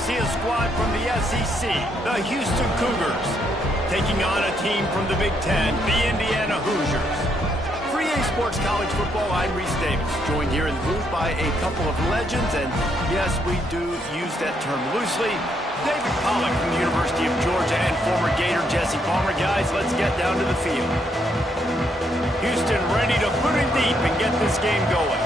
see a squad from the SEC, the Houston Cougars, taking on a team from the Big Ten, the Indiana Hoosiers. For EA Sports College Football, I'm Reese Davis, joined here in the booth by a couple of legends, and yes, we do use that term loosely. David Pollack from the University of Georgia and former Gator Jesse Palmer. Guys, let's get down to the field. Houston ready to put it deep and get this game going.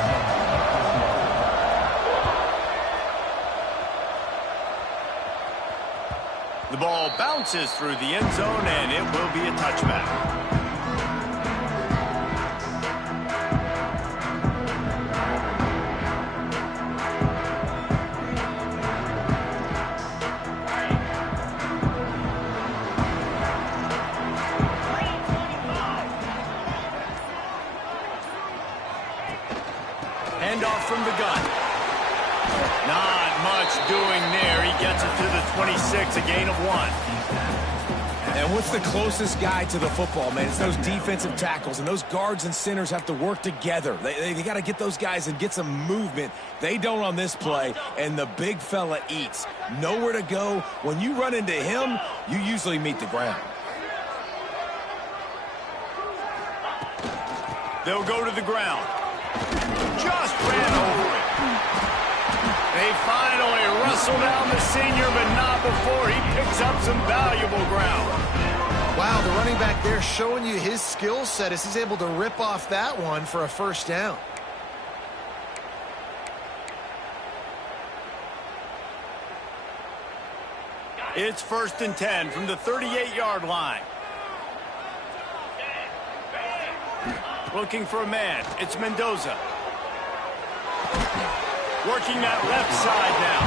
The ball bounces through the end zone, and it will be a touchback. Handoff from the gun. Not much doing there. He gets it to the 26, a gain of 1. And what's the closest guy to the football, man? It's those defensive tackles, and those guards and centers have to work together. They got to get those guys and get some movement. They don't on this play, and the big fella eats. Nowhere to go. When you run into him, you usually meet the ground. They'll go to the ground. Just ran over it. They finally wrestle down the senior, but not before he picks up some valuable ground. Wow, the running back there showing you his skill set as he's able to rip off that one for a first down. It's 1st and 10 from the 38-yard line. Looking for a man. It's Mendoza. Working that left side now.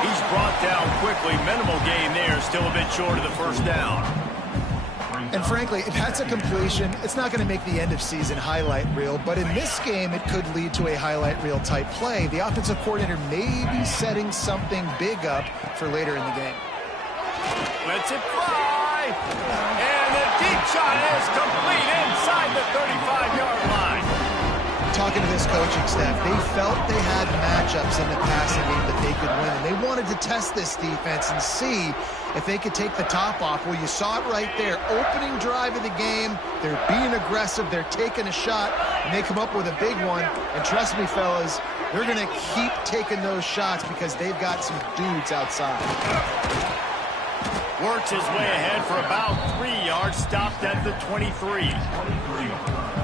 He's brought down quickly. Minimal gain there. Still a bit short of the first down. And frankly, if that's a completion, it's not going to make the end-of-season highlight reel. But in this game, it could lead to a highlight reel type play. The offensive coordinator may be setting something big up for later in the game. Lets it fly. And the deep shot is complete inside the 35-yard line. Talking to this coaching staff, they felt they had matchups in the passing game that they could win, and they wanted to test this defense and see if they could take the top off. Well, you saw it right there. Opening drive of the game, they're being aggressive, they're taking a shot, and they come up with a big one. And trust me, fellas, they're going to keep taking those shots because they've got some dudes outside. Works his way ahead for about 3 yards, stopped at the 23.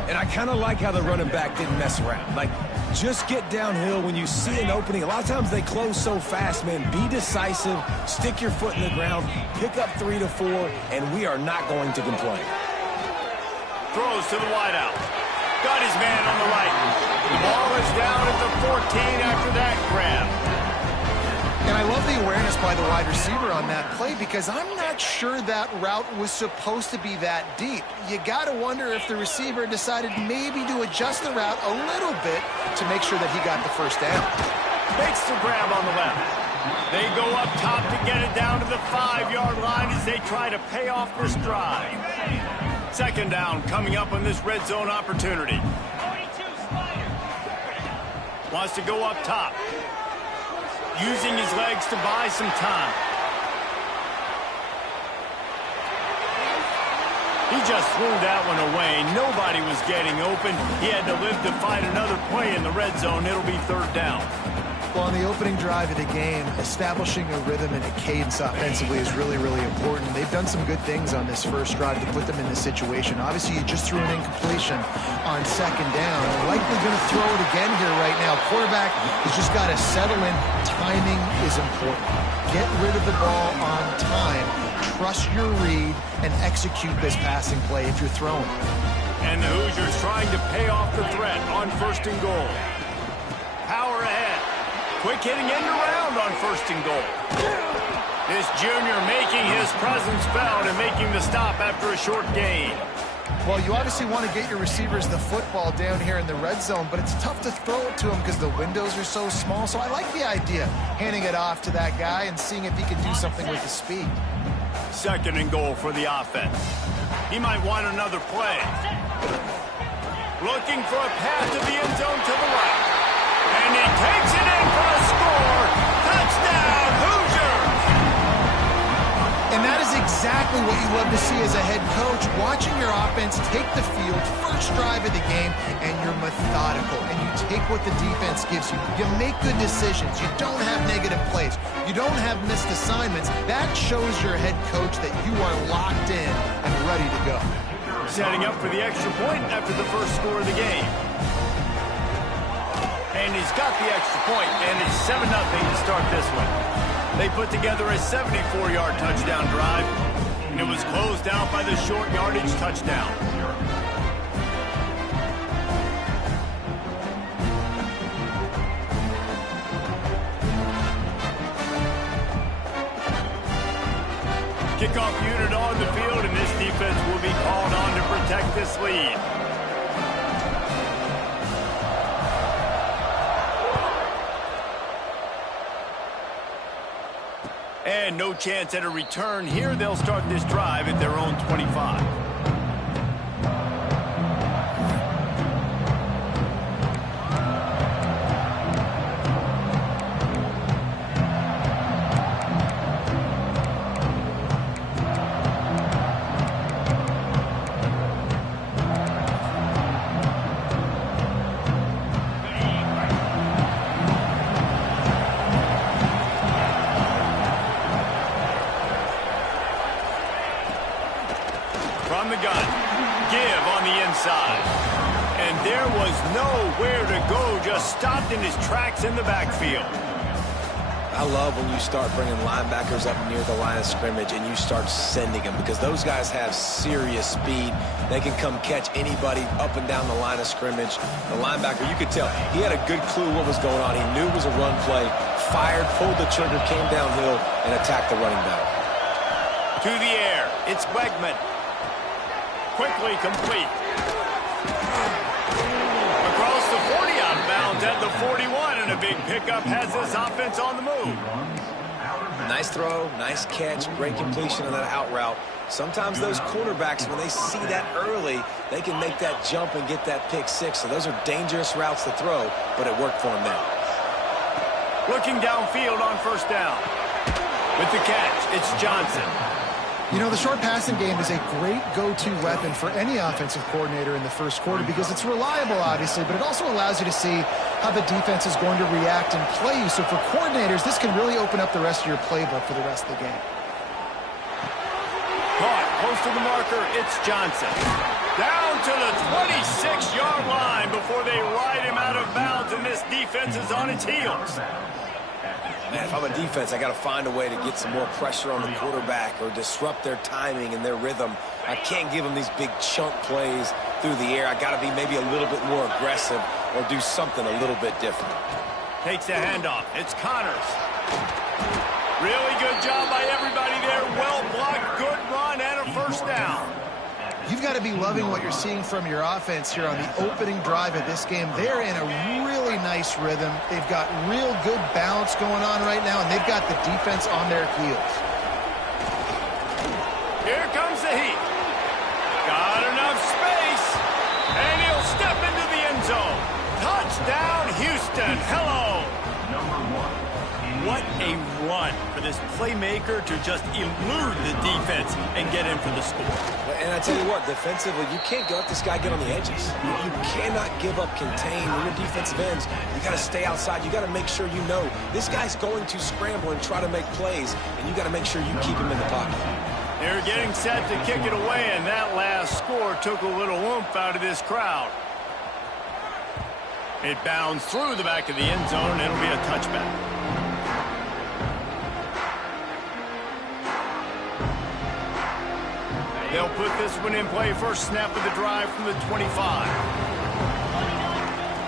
And I kind of like how the running back didn't mess around. Like, just get downhill when you see an opening. A lot of times they close so fast, man. Be decisive, stick your foot in the ground, pick up 3 to 4, and we are not going to complain. Throws to the wideout. Got his man on the right. The ball is down at the 14 after that grab. And I love the awareness by the wide receiver on that play because I'm not sure that route was supposed to be that deep. You got to wonder if the receiver decided maybe to adjust the route a little bit to make sure that he got the first down. Makes the grab on the left. They go up top to get it down to the 5-yard line as they try to pay off this drive. 2nd down coming up on this red zone opportunity. Wants to go up top. Using his legs to buy some time. He just threw that one away. Nobody was getting open. He had to live to find another play in the red zone. It'll be 3rd down. Well, on the opening drive of the game, establishing a rhythm and a cadence offensively is really, really important. They've done some good things on this first drive to put them in this situation. Obviously, you just threw an incompletion on 2nd down. They're likely going to throw it again here right now. Quarterback has just got to settle in. Timing is important. Get rid of the ball on time. Trust your read and execute this passing play if you're throwing. And the Hoosiers trying to pay off the threat on 1st and goal. Power ahead. Quick hitting end around on 1st and goal. This junior making his presence felt and making the stop after a short gain. Well, you obviously want to get your receivers the football down here in the red zone, but it's tough to throw it to them because the windows are so small. So I like the idea, handing it off to that guy and seeing if he can do something with the speed. 2nd and goal for the offense. He might want another play. Looking for a path to the end zone to the right. And he takes it in for a score. Touchdown, Hoosiers! exactly what you love to see as a head coach, watching your offense take the field, first drive of the game, and you're methodical, and you take what the defense gives you. You make good decisions. You don't have negative plays. You don't have missed assignments. That shows your head coach that you are locked in and ready to go. Setting up for the extra point after the first score of the game. And he's got the extra point, and it's 7-0 to start this one. They put together a 74-yard touchdown drive, and it was closed out by the short yardage touchdown. Kickoff unit on the field, and this defense will be called on to protect this lead. And no chance at a return here. They'll start this drive at their own 25. From the gun, give on the inside. And there was nowhere to go, just stopped in his tracks in the backfield. I love when you start bringing linebackers up near the line of scrimmage and you start sending them, because those guys have serious speed. They can come catch anybody up and down the line of scrimmage. The linebacker, you could tell, he had a good clue what was going on. He knew it was a run play, fired, pulled the trigger, came downhill, and attacked the running back. To the air, it's Wegman. Quickly complete. Across the 40, out of bounds at the 41, and a big pickup has this offense on the move. Nice throw, nice catch, great completion on that out route. Sometimes those quarterbacks, when they see that early, they can make that jump and get that pick six. So those are dangerous routes to throw, but it worked for him now. Looking downfield on first down. With the catch, it's Johnson. You know, the short passing game is a great go-to weapon for any offensive coordinator in the first quarter because it's reliable, obviously, but it also allows you to see how the defense is going to react and play you. So for coordinators, this can really open up the rest of your playbook for the rest of the game. Caught close to the marker, it's Johnson. Down to the 26-yard line before they ride him out of bounds, and this defense is on its heels. Man, if I'm a defense, I got to find a way to get some more pressure on the quarterback or disrupt their timing and their rhythm. I can't give them these big chunk plays through the air. I got to be maybe a little bit more aggressive or do something a little bit different. Takes the handoff. It's Connors. Really good job by everybody there. Well blocked, good run, and a first down. You've got to be loving what you're seeing from your offense here on the opening drive of this game. They're in a really nice rhythm. They've got real good balance going on right now, and they've got the defense on their heels. Here comes the heat. Got enough space, and he'll step into the end zone. Touchdown, Houston. Hello. What a run for this playmaker to just elude the defense and get in for the score. And I tell you what, defensively, you can't let this guy get on the edges. You cannot give up contain when you're defensive ends. You got to stay outside. You got to make sure you know this guy's going to scramble and try to make plays, and you got to make sure you keep him in the pocket. They're getting set to kick it away, and that last score took a little oomph out of this crowd. It bounds through the back of the end zone, and it'll be a touchback. They'll put this one in play. First snap of the drive from the 25.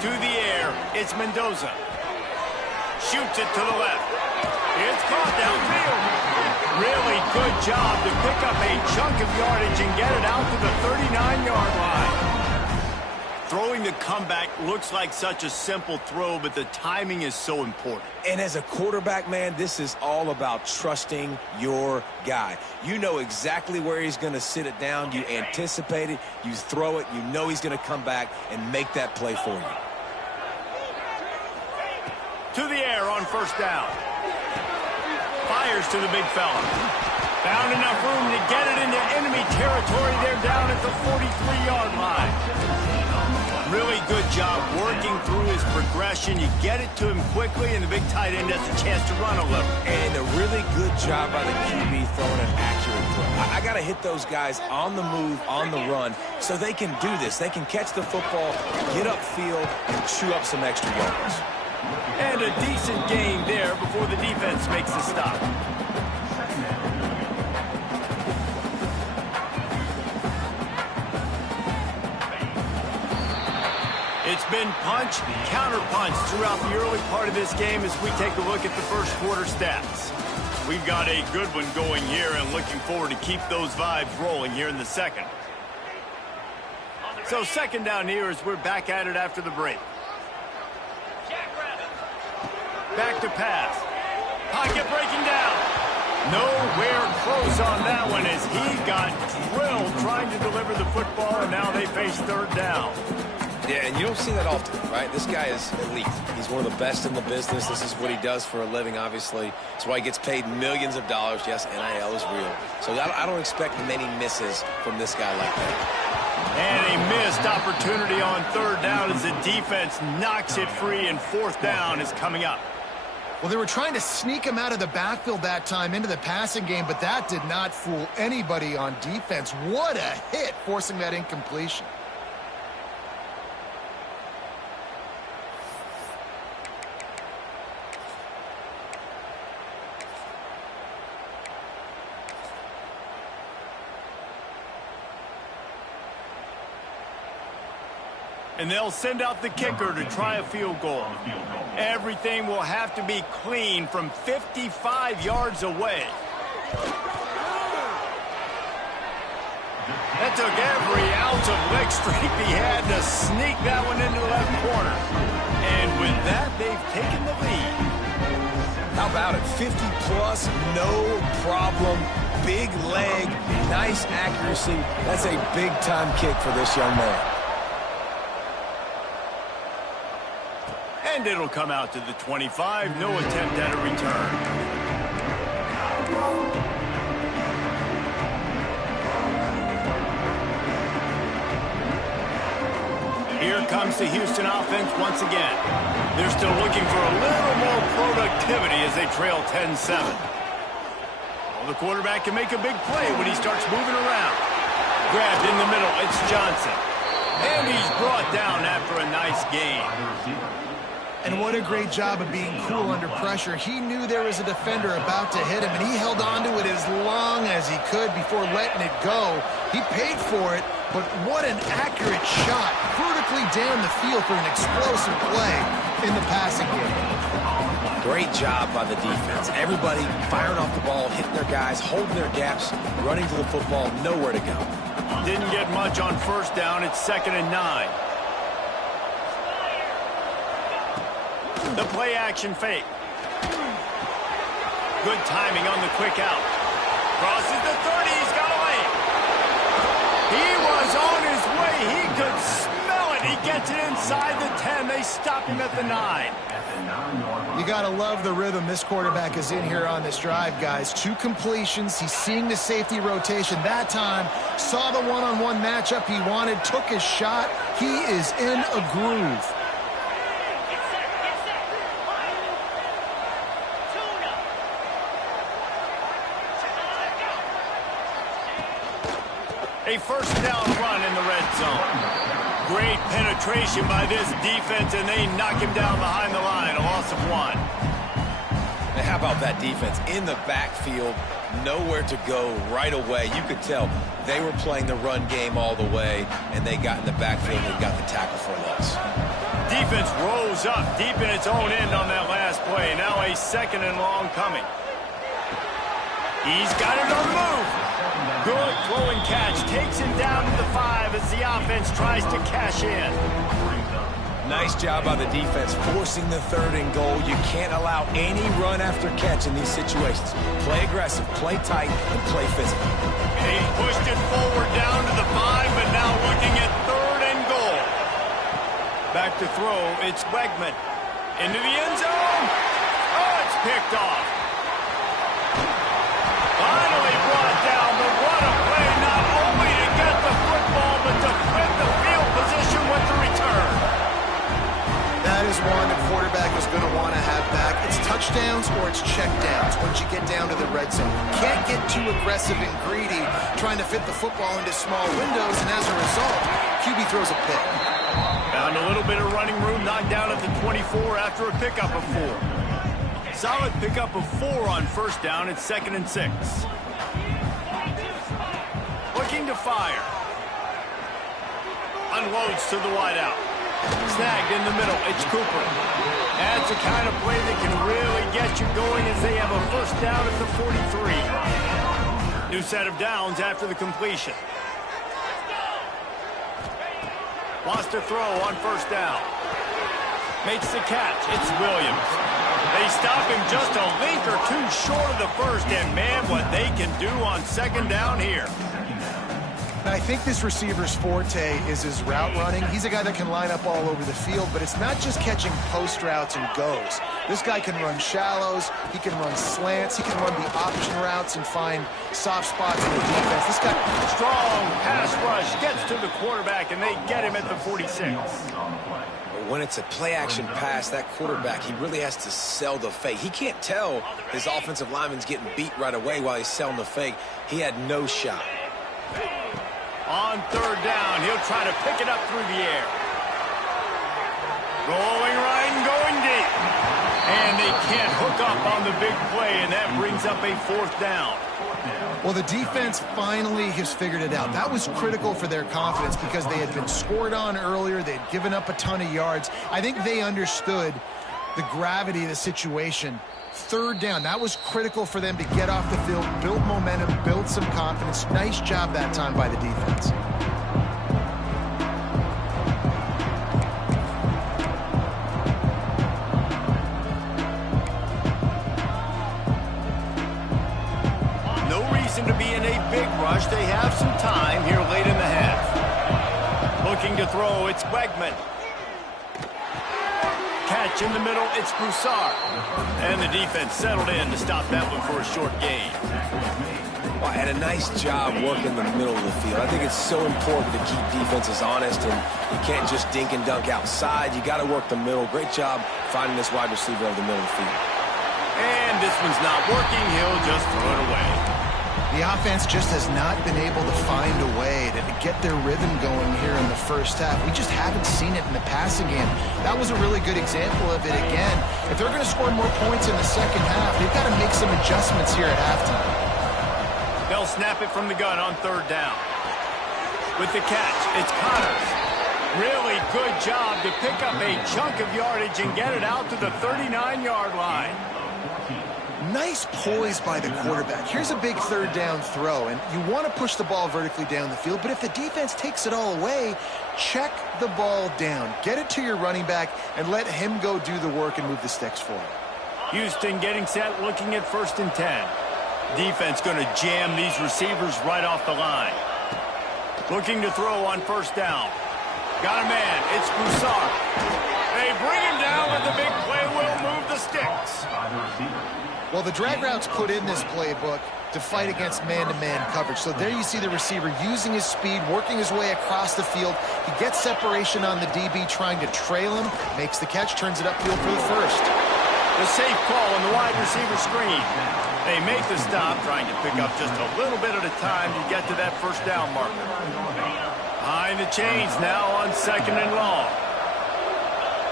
To the air, it's Mendoza. Shoots it to the left. It's caught downfield. Really good job to pick up a chunk of yardage and get it out to the 39-yard line. Throwing the comeback looks like such a simple throw, but the timing is so important. And as a quarterback, man, this is all about trusting your guy. You know exactly where he's going to sit it down. You anticipate it. You throw it. You know he's going to come back and make that play for you. To the air on first down. Fires to the big fella. Found enough room to get it into enemy territory. They're down at the 43-yard line. Really good job working through his progression. You get it to him quickly, and the big tight end has a chance to run a little. And a really good job by the QB throwing an accurate throw. I got to hit those guys on the move, on the run, so they can do this. They can catch the football, get upfield, and chew up some extra yards. And a decent gain there before the defense makes the stop. It's been punch, counter-punch throughout the early part of this game as we take a look at the first quarter stats. We've got a good one going here and looking forward to keep those vibes rolling here in the second. So second down here as we're back at it after the break. Back to pass. Pocket breaking down. Nowhere close on that one as he got drilled trying to deliver the football, and now they face third down. Yeah, and you don't see that often, right? This guy is elite. He's one of the best in the business. This is what he does for a living, obviously. That's why he gets paid millions of dollars. Yes, NIL is real. So I don't expect many misses from this guy like that. And a missed opportunity on third down as the defense knocks it free, and fourth down is coming up. Well, they were trying to sneak him out of the backfield that time into the passing game, but that did not fool anybody on defense. What a hit, forcing that incompletion. And they'll send out the kicker to try a field goal. Everything will have to be clean from 55 yards away. That took every ounce of leg strength he had to sneak that one into the left corner. And with that, they've taken the lead. How about it? 50-plus, no problem. Big leg, nice accuracy. That's a big-time kick for this young man. And it'll come out to the 25. No attempt at a return. Here comes the Houston offense once again. They're still looking for a little more productivity as they trail 10-7. Well, the quarterback can make a big play when he starts moving around. Grabbed in the middle, it's Johnson. And he's brought down after a nice gain. And what a great job of being cool under pressure. He knew there was a defender about to hit him, and he held on to it as long as he could before letting it go. He paid for it, but what an accurate shot vertically down the field for an explosive play in the passing game. Great job by the defense. Everybody firing off the ball, hitting their guys, holding their gaps, running to the football, nowhere to go. Didn't get much on first down. It's 2nd and 9. The play action fake. Good timing on the quick out. Crosses the 30. He's got away. He was on his way. He could smell it. He gets it inside the 10. They stop him at the 9. You got to love the rhythm this quarterback is in here on this drive, guys. 2 completions. He's seeing the safety rotation that time. Saw the one-on-one matchup he wanted. Took his shot. He is in a groove. A first down run in the red zone. Great penetration by this defense, and they knock him down behind the line. A loss of 1. And how about that defense in the backfield, nowhere to go right away. You could tell they were playing the run game all the way, and they got in the backfield and got the tackle for a loss. Defense rose up deep in its own end on that last play. Now a 2nd and long coming. He's got it on the move. Good throwing catch. Takes him down to the 5 as the offense tries to cash in. Nice job by the defense forcing the 3rd and goal. You can't allow any run after catch in these situations. Play aggressive, play tight, and play physical. He pushed it forward down to the 5, but now looking at 3rd and goal. Back to throw. It's Wegman. Into the end zone. Oh, it's picked off. Finally brought touchdowns or it's check downs once you get down to the red zone. Can't get too aggressive and greedy trying to fit the football into small windows, and as a result, QB throws a pick. Found a little bit of running room, knocked down at the 24 after a pickup of 4. Solid pickup of 4 on first down. It's 2nd and 6. Looking to fire. Unloads to the wideout. Snagged in the middle. It's Cooper. That's the kind of play that can really get you going as they have a first down at the 43. New set of downs after the completion. Wants to throw on first down. Makes the catch. It's Williams. They stop him just a link or two short of the first, and man, what they can do on second down here. I think this receiver's forte is his route running. He's a guy that can line up all over the field, but it's not just catching post routes and goes. This guy can run shallows, he can run slants, he can run the option routes and find soft spots in the defense. This guy... Strong pass rush gets to the quarterback, and they get him at the 46. When it's a play-action pass, that quarterback, he really has to sell the fake. He can't tell his offensive lineman's getting beat right away while he's selling the fake. He had no shot. On third down, he'll try to pick it up through the air. Rolling right and going deep. And they can't hook up on the big play, and that brings up a 4th down. Well, the defense finally has figured it out. That was critical for their confidence because they had been scored on earlier. They had given up a ton of yards. I think they understood the gravity of the situation. Third down, that was critical for them to get off the field, build momentum, build some confidence. Nice job that time by the defense. No reason to be in a big rush. They have some time here late in the half. Looking to throw, it's Wegman. Catch in the middle, it's Broussard. And the defense settled in to stop that one for a short gain. Well, and a nice job working the middle of the field. I think it's so important to keep defenses honest, and you can't just dink and dunk outside. You got to work the middle. Great job finding this wide receiver over the middle of the field. And this one's not working. He'll just throw it away. The offense just has not been able to find a way to get their rhythm going here in the first half. We just haven't seen it in the passing game. That was a really good example of it again. If they're going to score more points in the second half, they've got to make some adjustments here at halftime. They'll snap it from the gun on third down. With the catch, it's Connors. Really good job to pick up a chunk of yardage and get it out to the 39-yard line. Nice poise by the quarterback. Here's a big third down throw, and you want to push the ball vertically down the field, but if the defense takes it all away, check the ball down. Get it to your running back and let him go do the work and move the sticks for him. Houston getting set, looking at 1st and 10. Defense going to jam these receivers right off the line. Looking to throw on first down. Got a man. It's Broussard. They bring him down with the big play. Will move the sticks. Well, the drag routes put in this playbook to fight against man-to-man coverage. So there you see the receiver using his speed, working his way across the field. He gets separation on the DB, trying to trail him, makes the catch, turns it upfield for the first. The safe call on the wide receiver screen. They make the stop, trying to pick up just a little bit at a time to get to that first down marker. Behind the chains now on 2nd and long.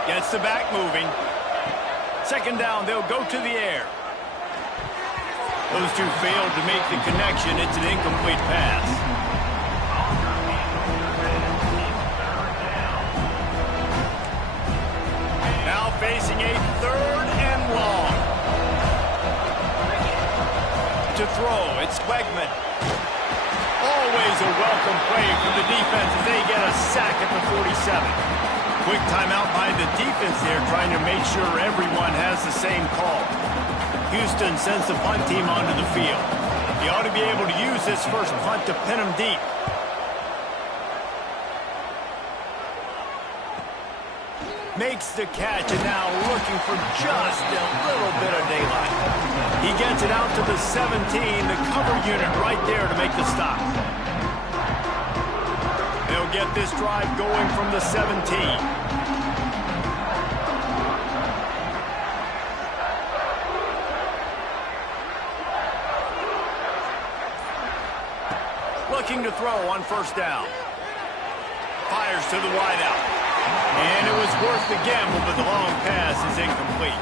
Gets the back moving. 2nd down, they'll go to the air. Those two failed to make the connection. It's an incomplete pass. Now facing a 3rd and long. To throw, it's Wegman. Always a welcome play from the defense as they get a sack at the 47. Quick timeout by the defense there, trying to make sure everyone has the same call. Houston sends the punt team onto the field. He ought to be able to use this first punt to pin him deep. Makes the catch, and now looking for just a little bit of daylight. He gets it out to the 17, the cover unit right there to make the stop. They'll get this drive going from the 17. Looking to throw on first down. Fires to the wideout. And it was worth the gamble, but the long pass is incomplete.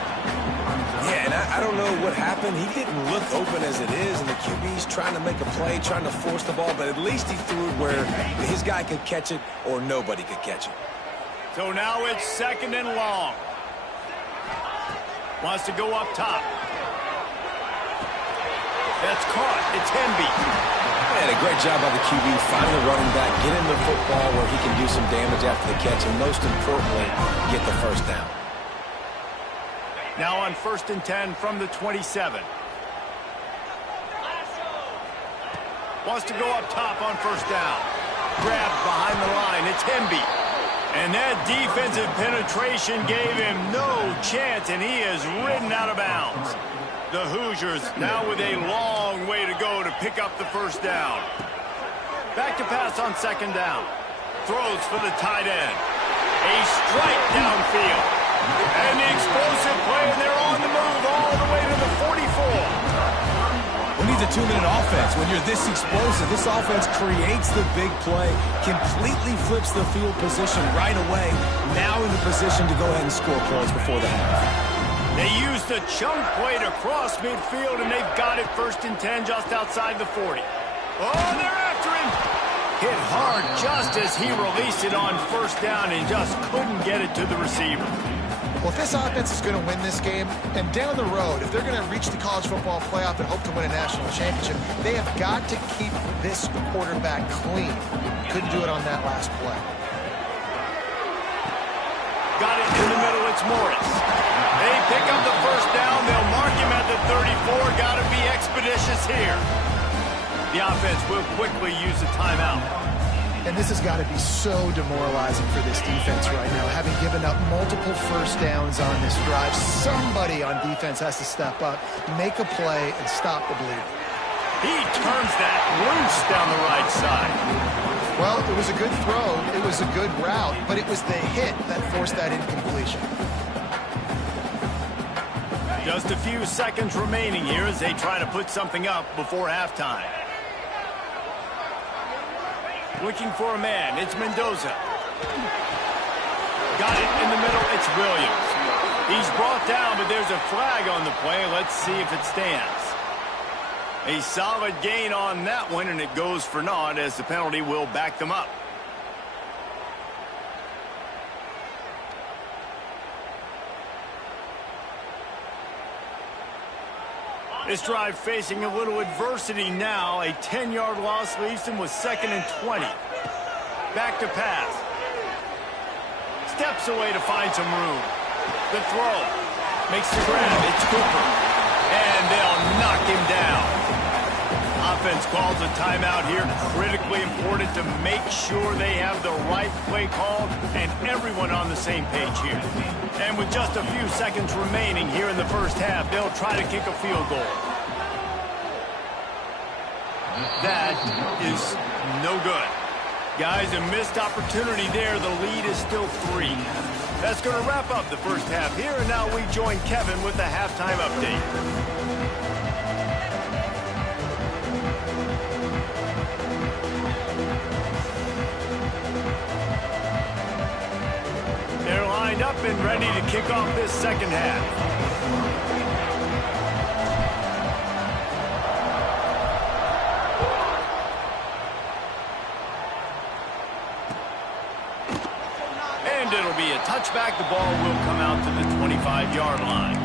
Yeah, and I don't know what happened. He didn't look open as it is, and the QB's trying to make a play, trying to force the ball, but at least he threw it where his guy could catch it or nobody could catch it. So now it's second and long. Wants to go up top. That's caught. It's Hemby. And a great job by the QB, finding the running back, get him the football where he can do some damage after the catch, and most importantly, get the first down. Now on 1st and 10 from the 27. Wants to go up top on first down. Grabbed behind the line. It's Hemby. And that defensive penetration gave him no chance, and he is ridden out of bounds. The Hoosiers now with a long way to go to pick up the first down. Back to pass on second down. Throws for the tight end. A strike downfield. And the explosive play, and they're on the move all the way to the 44. We need the two-minute offense. When you're this explosive, this offense creates the big play, completely flips the field position right away, now in the position to go ahead and score points before the half. They used the chunk play to cross midfield, and they've got it 1st and 10 just outside the 40. Oh, they're after him. Hit hard just as he released it on first down and just couldn't get it to the receiver. Well, if this offense is going to win this game, and down the road, if they're going to reach the college football playoff and hope to win a national championship, they have got to keep this quarterback clean. Couldn't do it on that last play. Got it in the middle. It's Morris. They pick up the first down. They'll mark him at the 34. Got to be expeditious here. The offense will quickly use a timeout. And this has got to be so demoralizing for this defense right now, having given up multiple first downs on this drive. Somebody on defense has to step up, make a play, and stop the bleeding. He turns that loose down the right side. Well, it was a good throw, it was a good route, but it was the hit that forced that incompletion. Just a few seconds remaining here as they try to put something up before halftime. Looking for a man, it's Mendoza. Got it in the middle, it's Williams. He's brought down, but there's a flag on the play. Let's see if it stands. A solid gain on that one, and it goes for naught as the penalty will back them up. This drive facing a little adversity now. A 10-yard loss leaves them with 2nd and 20. Back to pass. Steps away to find some room. The throw. Makes the grab. It's Cooper. And they'll knock him down. Offense calls a timeout here. Critically important to make sure they have the right play called and everyone on the same page here. And with just a few seconds remaining here in the first half, they'll try to kick a field goal. That is no good. Guys, a missed opportunity there. The lead is still 3. That's going to wrap up the first half here, and now we join Kevin with the halftime update. They're lined up and ready to kick off this second half. And it'll be a touchback. The ball will come out to the 25-yard line.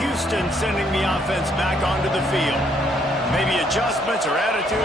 Houston sending the offense back onto the field. Maybe adjustments or attitude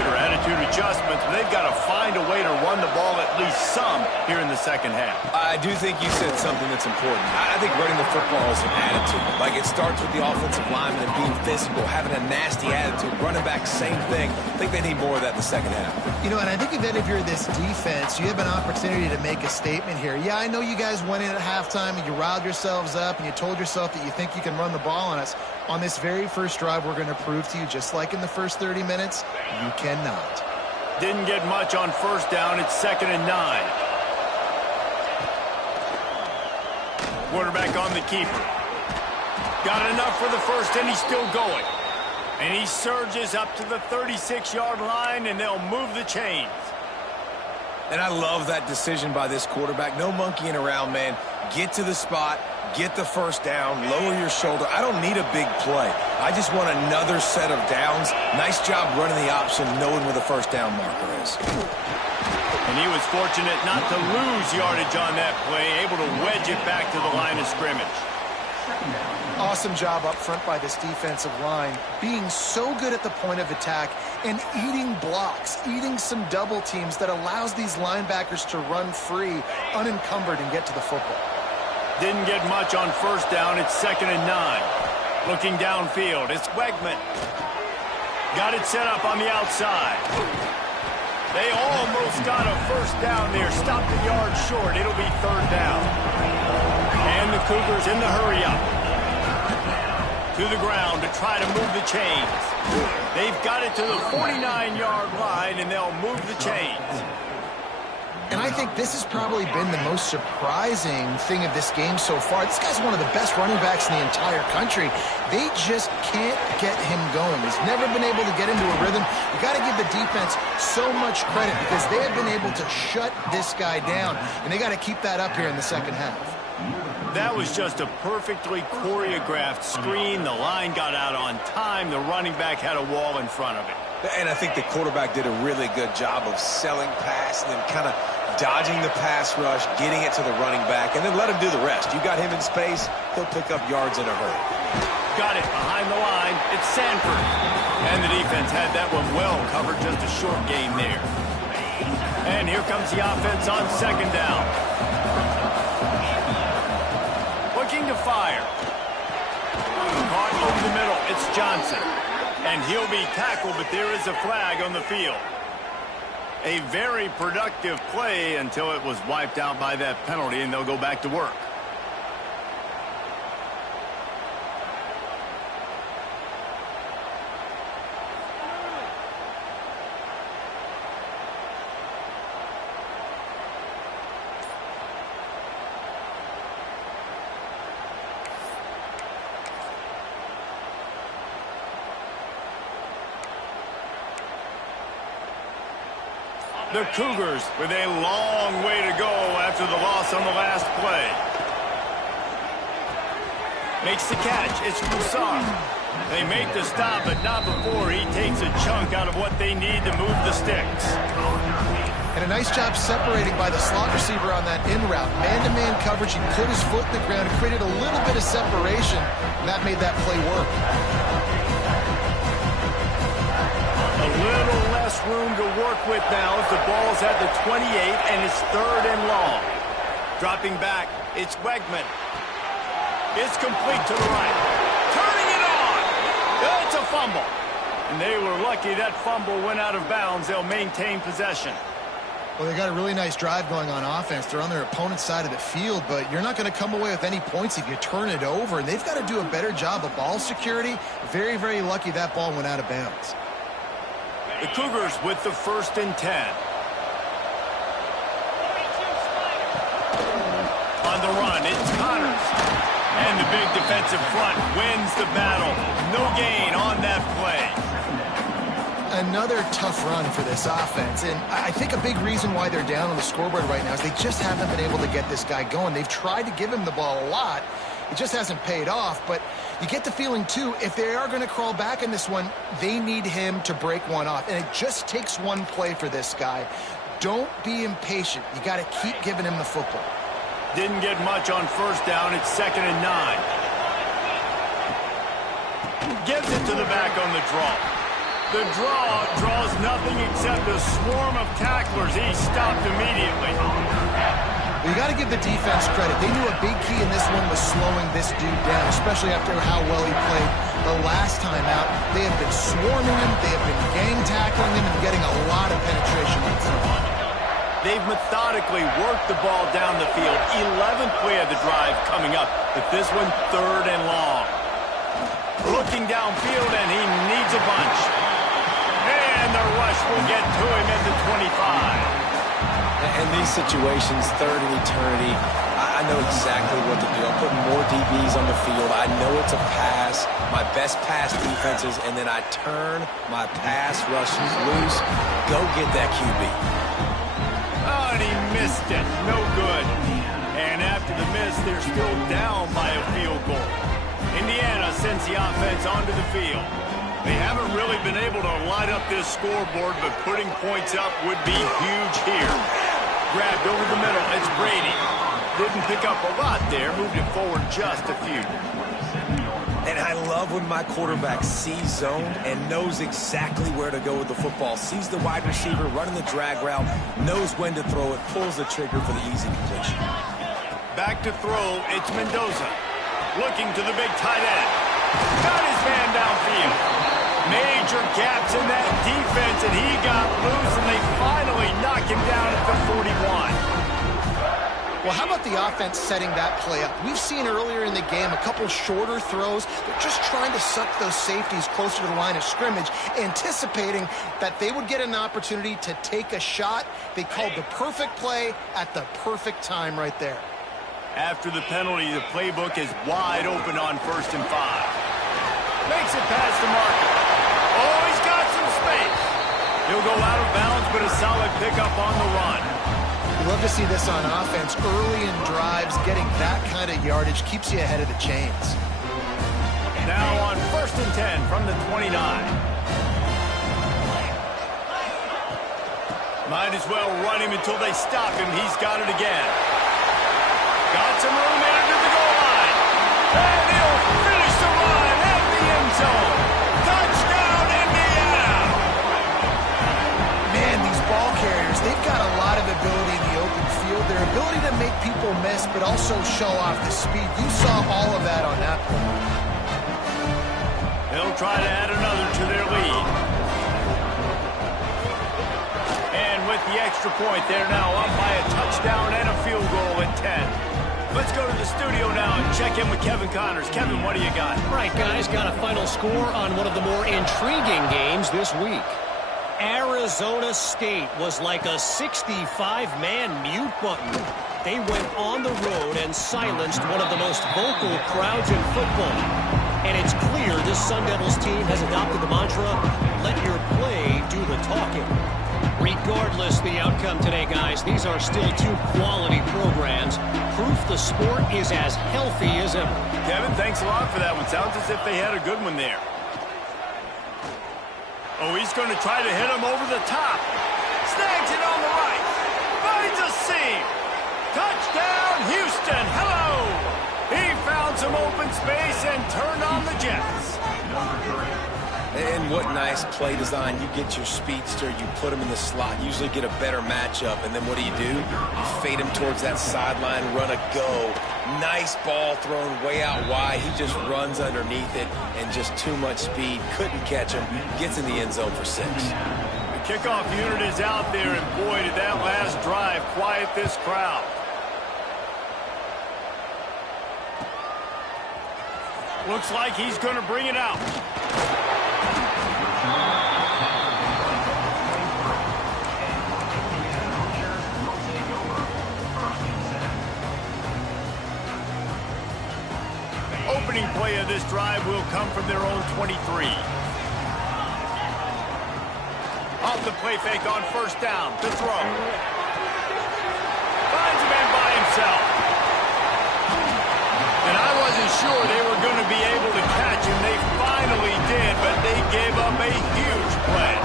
adjustments, but they've got to find a way to run the ball at least some here in the second half. I do think you said something that's important. I think running the football is an attitude. Like, it starts with the offensive lineman and being physical, having a nasty attitude. Running back, same thing. I think they need more of that in the second half. You know, and I think that if you're this defense, you have an opportunity to make a statement here. Yeah, I know you guys went in at halftime and you riled yourselves up and you told yourself that you think you can run the ball on us. On this very first drive, we're going to prove to you, just like in the first 30 minutes, you cannot. Didn't get much on first down. It's 2nd and 9. Quarterback on the keeper. Got enough for the first, and he's still going. And he surges up to the 36-yard line, and they'll move the chains. And I love that decision by this quarterback. No monkeying around, man. Get to the spot, get the first down, lower your shoulder. I don't need a big play. I just want another set of downs. Nice job running the option, knowing where the first down marker is. And he was fortunate not to lose yardage on that play, able to wedge it back to the line of scrimmage. Awesome job up front by this defensive line, being so good at the point of attack and eating blocks, eating some double teams that allows these linebackers to run free, unencumbered, and get to the football. Didn't get much on first down. It's 2nd and 9. Looking downfield, it's Wegman. Got it set up on the outside. They almost got a first down there. Stopped a yard short. It'll be 3rd down. And the Cougars in the hurry-up. To the ground to try to move the chains. They've got it to the 49-yard line, and they'll move the chains. And I think this has probably been the most surprising thing of this game so far. This guy's one of the best running backs in the entire country. They just can't get him going. He's never been able to get into a rhythm. You got to give the defense so much credit because they have been able to shut this guy down, and they got to keep that up here in the second half. That was just a perfectly choreographed screen. The line got out on time. The running back had a wall in front of it. And I think the quarterback did a really good job of selling pass and then kind of dodging the pass rush, getting it to the running back, and then let him do the rest. You got him in space, he'll pick up yards in a hurry. Got it behind the line. It's Sanford. And the defense had that one well covered, just a short gain there. And here comes the offense on 2nd down. Looking to fire. Caught over the middle. It's Johnson. And he'll be tackled, but there is a flag on the field. A very productive play until it was wiped out by that penalty, and they'll go back to work. The Cougars with a long way to go after the loss on the last play. Makes the catch. It's Broussard. They make the stop, but not before he takes a chunk out of what they need to move the sticks. And a nice job separating by the slot receiver on that in route. Man-to-man coverage. He put his foot in the ground and created a little bit of separation, and that made that play work. A little less room to work with now as the ball's at the 28, and it's 3rd and long. Dropping back, it's Wegman. It's complete to the right. Turning it on! It's a fumble. And they were lucky that fumble went out of bounds. They'll maintain possession. Well, they got a really nice drive going on offense. They're on their opponent's side of the field, but you're not going to come away with any points if you turn it over. And they've got to do a better job of ball security. Very, very lucky that ball went out of bounds. The Cougars with the 1st and 10. On the run, it's Connors. And the big defensive front wins the battle. No gain on that play. Another tough run for this offense. And I think a big reason why they're down on the scoreboard right now is they just haven't been able to get this guy going. They've tried to give him the ball a lot. It just hasn't paid off, but you get the feeling, too, if they are going to crawl back in this one, they need him to break one off. And it just takes one play for this guy. Don't be impatient. You got to keep giving him the football. Didn't get much on first down. It's 2nd and 9. Gives it to the back on the draw. The draw draws nothing except a swarm of tacklers. He's stopped immediately. You got to give the defense credit. They knew a big key in this one was slowing this dude down, especially after how well he played the last time out. They have been swarming him, they have been gang tackling him, and getting a lot of penetration in front. They've methodically worked the ball down the field. 11th play of the drive coming up, but this one 3rd and long. Looking downfield, and he needs a bunch. And the rush will get to him at the 25. In these situations, third and eternity, I know exactly what to do. I'm putting more DBs on the field. I know it's a pass, my best pass defenses, and then I turn my pass rushes loose. Go get that QB. Oh, and he missed it. No good. And after the miss, they're still down by a field goal. Indiana sends the offense onto the field. They haven't really been able to light up this scoreboard, but putting points up would be huge here. Grabbed over the middle. It's Brady. Didn't pick up a lot there. Moved it forward just a few. And I love when my quarterback sees zone and knows exactly where to go with the football. Sees the wide receiver running the drag route, knows when to throw it, pulls the trigger for the easy completion. Back to throw. It's Mendoza. Looking to the big tight end. Got his man downfield. Major gaps in that defense, and he got loose, and they finally knock him down at the 41. Well, how about the offense setting that play up? We've seen earlier in the game a couple shorter throws. They're just trying to suck those safeties closer to the line of scrimmage, anticipating that they would get an opportunity to take a shot. They called the perfect play at the perfect time right there. After the penalty, the playbook is wide open on 1st and 5. Makes it past the marker. Oh, he's got some space. He'll go out of bounds, but a solid pickup on the run. We love to see this on offense. Early in drives, getting that kind of yardage keeps you ahead of the chains. Now on 1st and 10 from the 29. Might as well run him until they stop him. He's got it again. Got some room into the goal line. And he'll finish the run at the end zone. Touchdown, Indiana! Man, these ball carriers, they've got a lot of ability in the open field. Their ability to make people miss, but also show off the speed. You saw all of that on that play. They'll try to add another to their lead. And with the extra point, they're now up by a touchdown and a field goal at 10. Let's go to the studio now and check in with Kevin Connors. Kevin, what do you got? Right, guys, got a final score on one of the more intriguing games this week. Arizona State was like a 65-man mute button. They went on the road and silenced one of the most vocal crowds in football. And it's clear this Sun Devils team has adopted the mantra, let your play do the talking. Regardless the outcome today, guys, these are still two quality programs. Proof the sport is as healthy as ever. Kevin, thanks a lot for that one. Sounds as if they had a good one there. Oh, he's going to try to hit him over the top. Snags it on the right. Finds a seam. Touchdown, Houston. Hello. He found some open space and turned on the Jets. And what nice play design. You get your speedster, you put him in the slot, usually get a better matchup, and then what do? You fade him towards that sideline, run a go. Nice ball thrown way out wide. He just runs underneath it, and just too much speed. Couldn't catch him. Gets in the end zone for 6. The kickoff unit is out there, and boy, did that last drive quiet this crowd. Looks like he's going to bring it out. Opening play of this drive will come from their own 23. Off the play fake on 1st down to throw. Finds a man by himself. And I wasn't sure they were going to be able to catch him. They finally did, but they gave up a huge play.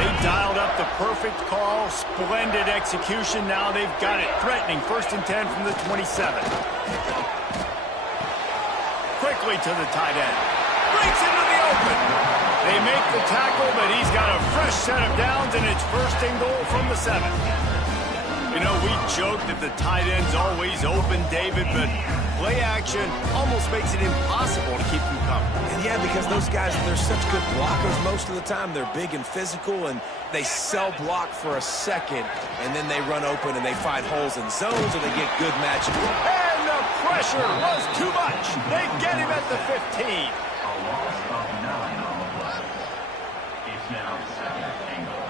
They dialed up the perfect call, splendid execution. Now they've got it threatening 1st and 10 from the 27. Quickly to the tight end. Breaks into the open. They make the tackle, but he's got a fresh set of downs, and it's 1st and goal from the 7. You know, we joke that the tight end's always open, David, but play action almost makes it impossible to keep them coming. And yeah, because those guys, they're such good blockers most of the time. They're big and physical, and they sell block for a second, and then they run open and they find holes in zones, or they get good matchup. And the pressure was too much. They get him at the 15. A loss of 9 on the play. It's now 2nd and goal.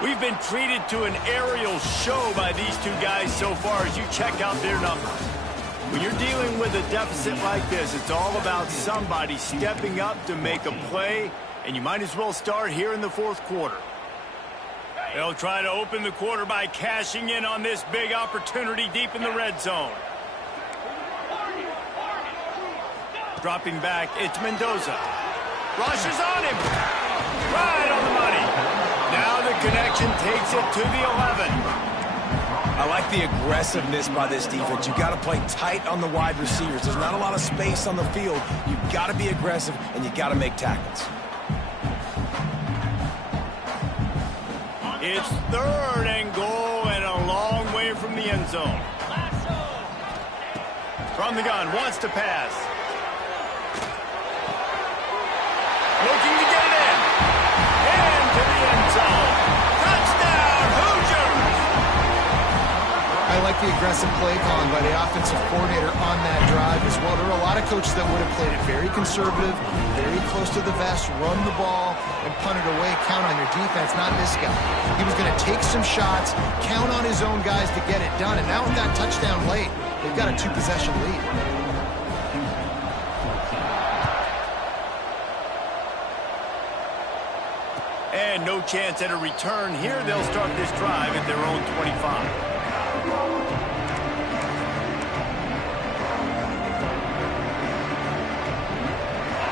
We've been treated to an aerial show by these two guys so far as you check out their numbers. When you're dealing with a deficit like this, it's all about somebody stepping up to make a play, and you might as well start here in the fourth quarter. They'll try to open the quarter by cashing in on this big opportunity deep in the red zone. Dropping back, it's Mendoza. Rushes on him. Right on the money. Now the connection takes it to the 11. I like the aggressiveness by this defense. You've got to play tight on the wide receivers. There's not a lot of space on the field. You've got to be aggressive, and you've got to make tackles. It's 3rd and goal and a long way from the end zone. From the gun, wants to pass. Looking to get it in. Into the end zone. Touchdown, Hoosiers! I like the aggressive play calling by the offensive coordinator on that drive as well. There were a lot of coaches that would have played it very conservative, very close to the vest, run the ball, and punt it away. Count on your defense, not this guy. He was going to take some shots, count on his own guys to get it done. And now with that touchdown late, they've got a 2-possession lead. And no chance at a return here. They'll start this drive at their own 25.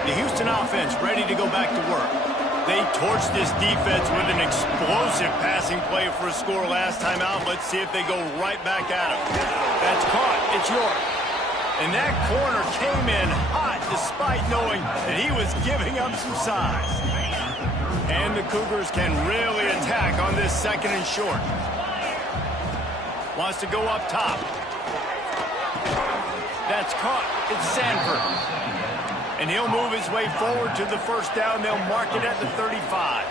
The Houston offense ready to go back to work. They torched this defense with an explosive passing play for a score last time out. Let's see if they go right back at him. That's caught. It's York. And that corner came in hot despite knowing that he was giving up some size. And the Cougars can really attack on this 2nd and short. Wants to go up top. That's caught. It's Sanford. And he'll move his way forward to the 1st down. They'll mark it at the 35.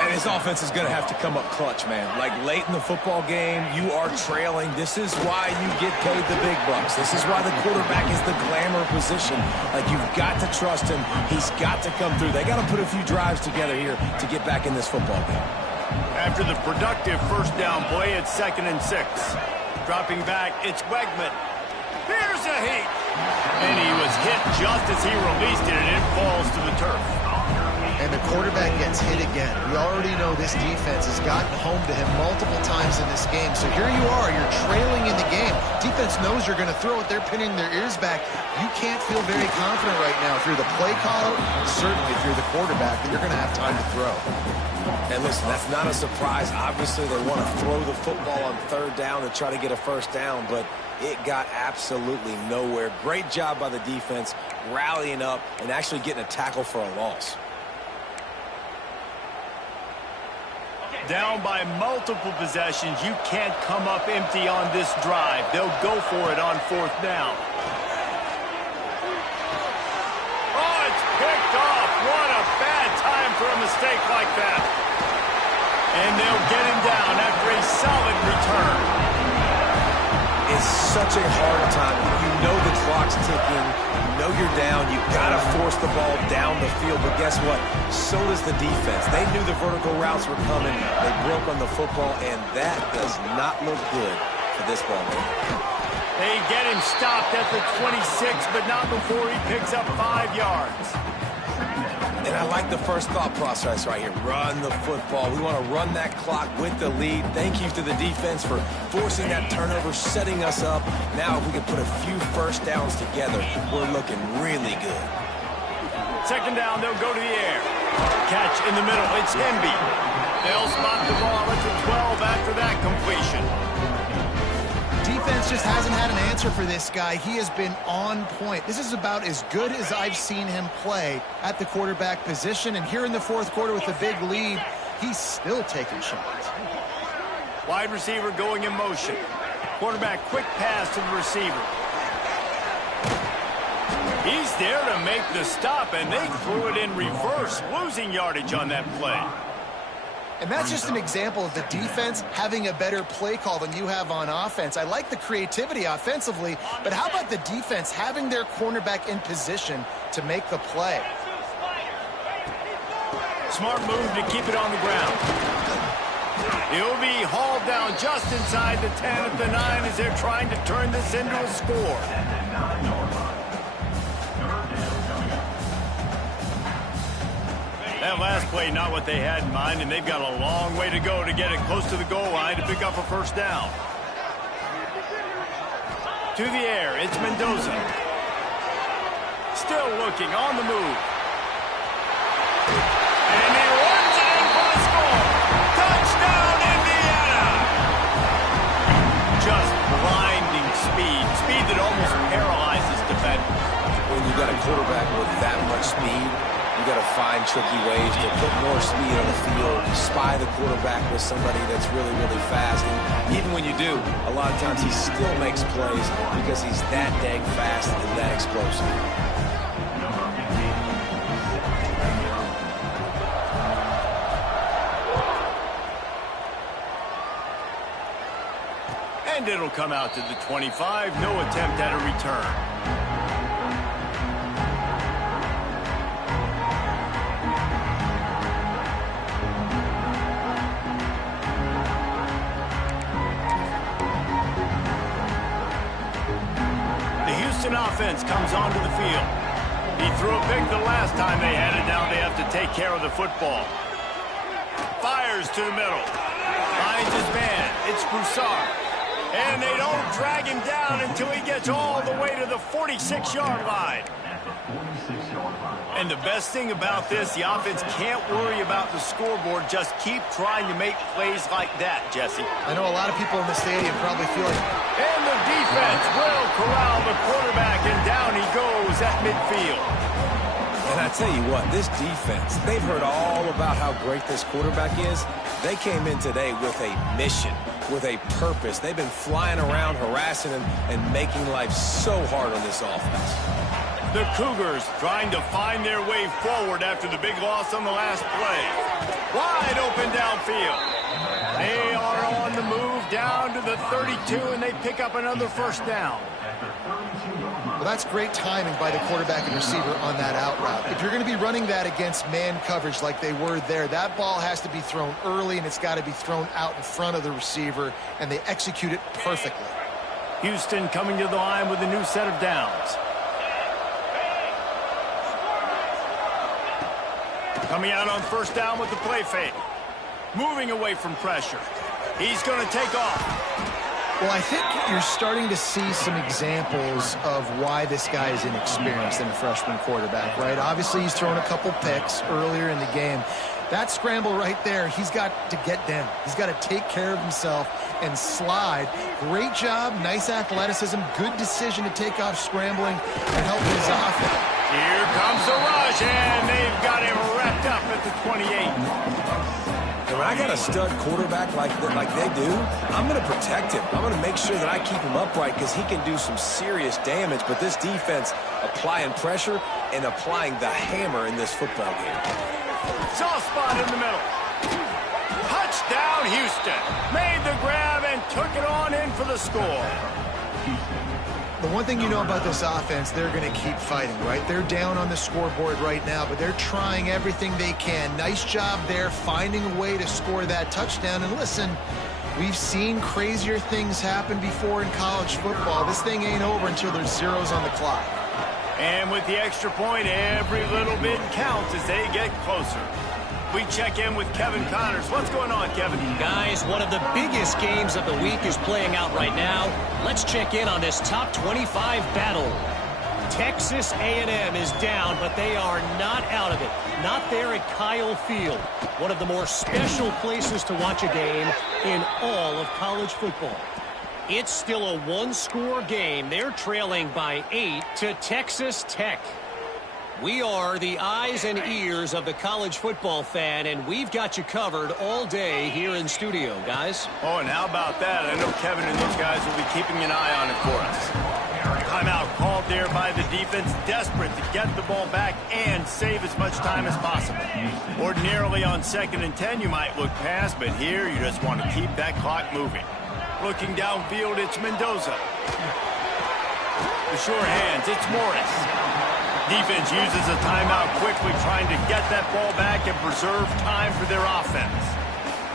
And his offense is going to have to come up clutch, man. Like late in the football game, you are trailing. This is why you get paid the big bucks. This is why the quarterback is the glamour position. Like, you've got to trust him. He's got to come through. They got to put a few drives together here to get back in this football game. After the productive 1st down play, it's 2nd and 6. Dropping back, it's Wegman. Here's a heat. And he was hit just as he released it, and it falls to the turf. And the quarterback gets hit again. We already know this defense has gotten home to him multiple times in this game. So here you are, you're trailing in the game. Defense knows you're going to throw it. They're pinning their ears back. You can't feel very confident right now if you're the play caller, certainly if you're the quarterback, that you're going to have time to throw. And listen, that's not a surprise. Obviously, they want to throw the football on 3rd down to try to get a 1st down, but it got absolutely nowhere. Great job by the defense, rallying up and actually getting a tackle for a loss. Down by multiple possessions, you can't come up empty on this drive. They'll go for it on 4th down. Oh, it's picked off. What a bad time for a mistake like that. And they'll get him down after a solid return. It's such a hard time. You know the clock's ticking. You know you're down. You've got to force the ball down the field. But guess what? So does the defense. They knew the vertical routes were coming. They broke on the football, and that does not look good for this ball game. They get him stopped at the 26, but not before he picks up 5 yards. And I like the first thought process right here. Run the football. We want to run that clock with the lead. Thank you to the defense for forcing that turnover, setting us up. Now if we can put a few 1st downs together, we're looking really good. 2nd down, they'll go to the air. Catch in the middle. It's Hemby. They'll spot the ball at the 12 after that completion. Defense just hasn't had an answer for this guy. He has been on point. This is about as good as I've seen him play at the quarterback position. And here in the 4th quarter with a big lead, he's still taking shots. Wide receiver going in motion. Quarterback quick pass to the receiver. He's there to make the stop, and they threw it in reverse, losing yardage on that play. And that's just an example of the defense having a better play call than you have on offense. I like the creativity offensively, but how about the defense having their cornerback in position to make the play? Smart move to keep it on the ground. He'll be hauled down just inside the 10 at the 9 as they're trying to turn this into a score. That last play, not what they had in mind, and they've got a long way to go to get it close to the goal line to pick up a first down. To the air, it's Mendoza. Still looking, on the move. And he runs it in for a score. Touchdown, Indiana! Just blinding speed. Speed that almost paralyzes defenders. When you got a quarterback with that much speed, you got to find tricky ways to put more speed on the field, spy the quarterback with somebody that's really, really fast. And even when you do, a lot of times he still makes plays because he's that dang fast and that explosive. And it'll come out to the 25. No attempt at a return. Offense comes onto the field. He threw a pick the last time they had it. Now they have to take care of the football. Fires to the middle. Finds his man. It's Broussard. And they don't drag him down until he gets all the way to the 46-yard line. And the best thing about this, the offense can't worry about the scoreboard. Just keep trying to make plays like that, Jesse. I know a lot of people in the stadium probably feel like... And the defense will corral the quarterback, and down he goes at midfield. And I tell you what, this defense, they've heard all about how great this quarterback is. They came in today with a mission, with a purpose. They've been flying around, harassing him, and making life so hard on this offense. The Cougars trying to find their way forward after the big loss on the last play. Wide open downfield. They are on the move down to the 32, and they pick up another first down. Well, that's great timing by the quarterback and receiver on that out route. If you're going to be running that against man coverage like they were there, that ball has to be thrown early, and it's got to be thrown out in front of the receiver, and they execute it perfectly. Houston coming to the line with a new set of downs. Coming out on first down with the play fake. Moving away from pressure. He's going to take off. Well, I think you're starting to see some examples of why this guy is inexperienced in a freshman quarterback, right? Obviously, he's thrown a couple picks earlier in the game. That scramble right there, he's got to get down. He's got to take care of himself and slide. Great job, nice athleticism, good decision to take off scrambling and help his offense. Here comes the rush, and they've got him wrapped up at the 28. And when I got a stud quarterback like they do, I'm going to protect him. I'm going to make sure that I keep him upright because he can do some serious damage. But this defense applying pressure and applying the hammer in this football game. Soft spot in the middle. Touchdown, Houston. Made the grab and took it on in for the score. The one thing you know about this offense, they're going to keep fighting, right? They're down on the scoreboard right now, but they're trying everything they can. Nice job there, finding a way to score that touchdown. And listen, we've seen crazier things happen before in college football. This thing ain't over until there's zeros on the clock. And with the extra point, every little bit counts as they get closer. We check in with Kevin Connors. What's going on, Kevin? Guys, one of the biggest games of the week is playing out right now. Let's check in on this top 25 battle. Texas A&M is down, but they are not out of it. Not there at Kyle Field, one of the more special places to watch a game in all of college football. It's still a one-score game. They're trailing by 8 to Texas Tech. We are the eyes and ears of the college football fan, and we've got you covered all day here in studio, guys. Oh, and how about that? I know Kevin and those guys will be keeping an eye on it for us. Timeout called there by the defense, desperate to get the ball back and save as much time as possible. Ordinarily on 2nd and 10, you might look past, but here you just want to keep that clock moving. Looking downfield, it's Mendoza. The sure hands, it's Morris. Defense uses a timeout quickly, trying to get that ball back and preserve time for their offense.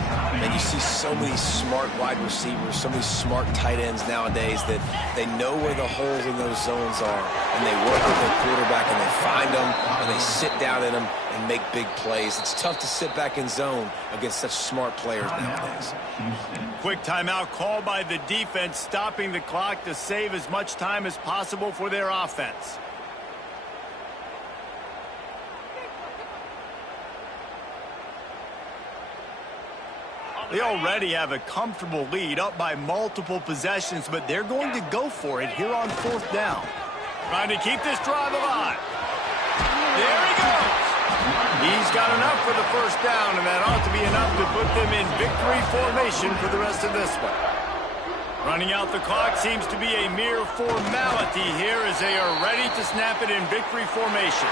And you see so many smart wide receivers, so many smart tight ends nowadays that they know where the holes in those zones are, and they work with their quarterback, and they find them, and they sit down in them and make big plays. It's tough to sit back in zone against such smart players nowadays. Quick timeout called by the defense, stopping the clock to save as much time as possible for their offense. They already have a comfortable lead, up by multiple possessions, but they're going to go for it here on 4th down. Trying to keep this drive alive. There he goes. He's got enough for the 1st down, and that ought to be enough to put them in victory formation for the rest of this one. Running out the clock seems to be a mere formality here as they are ready to snap it in victory formation.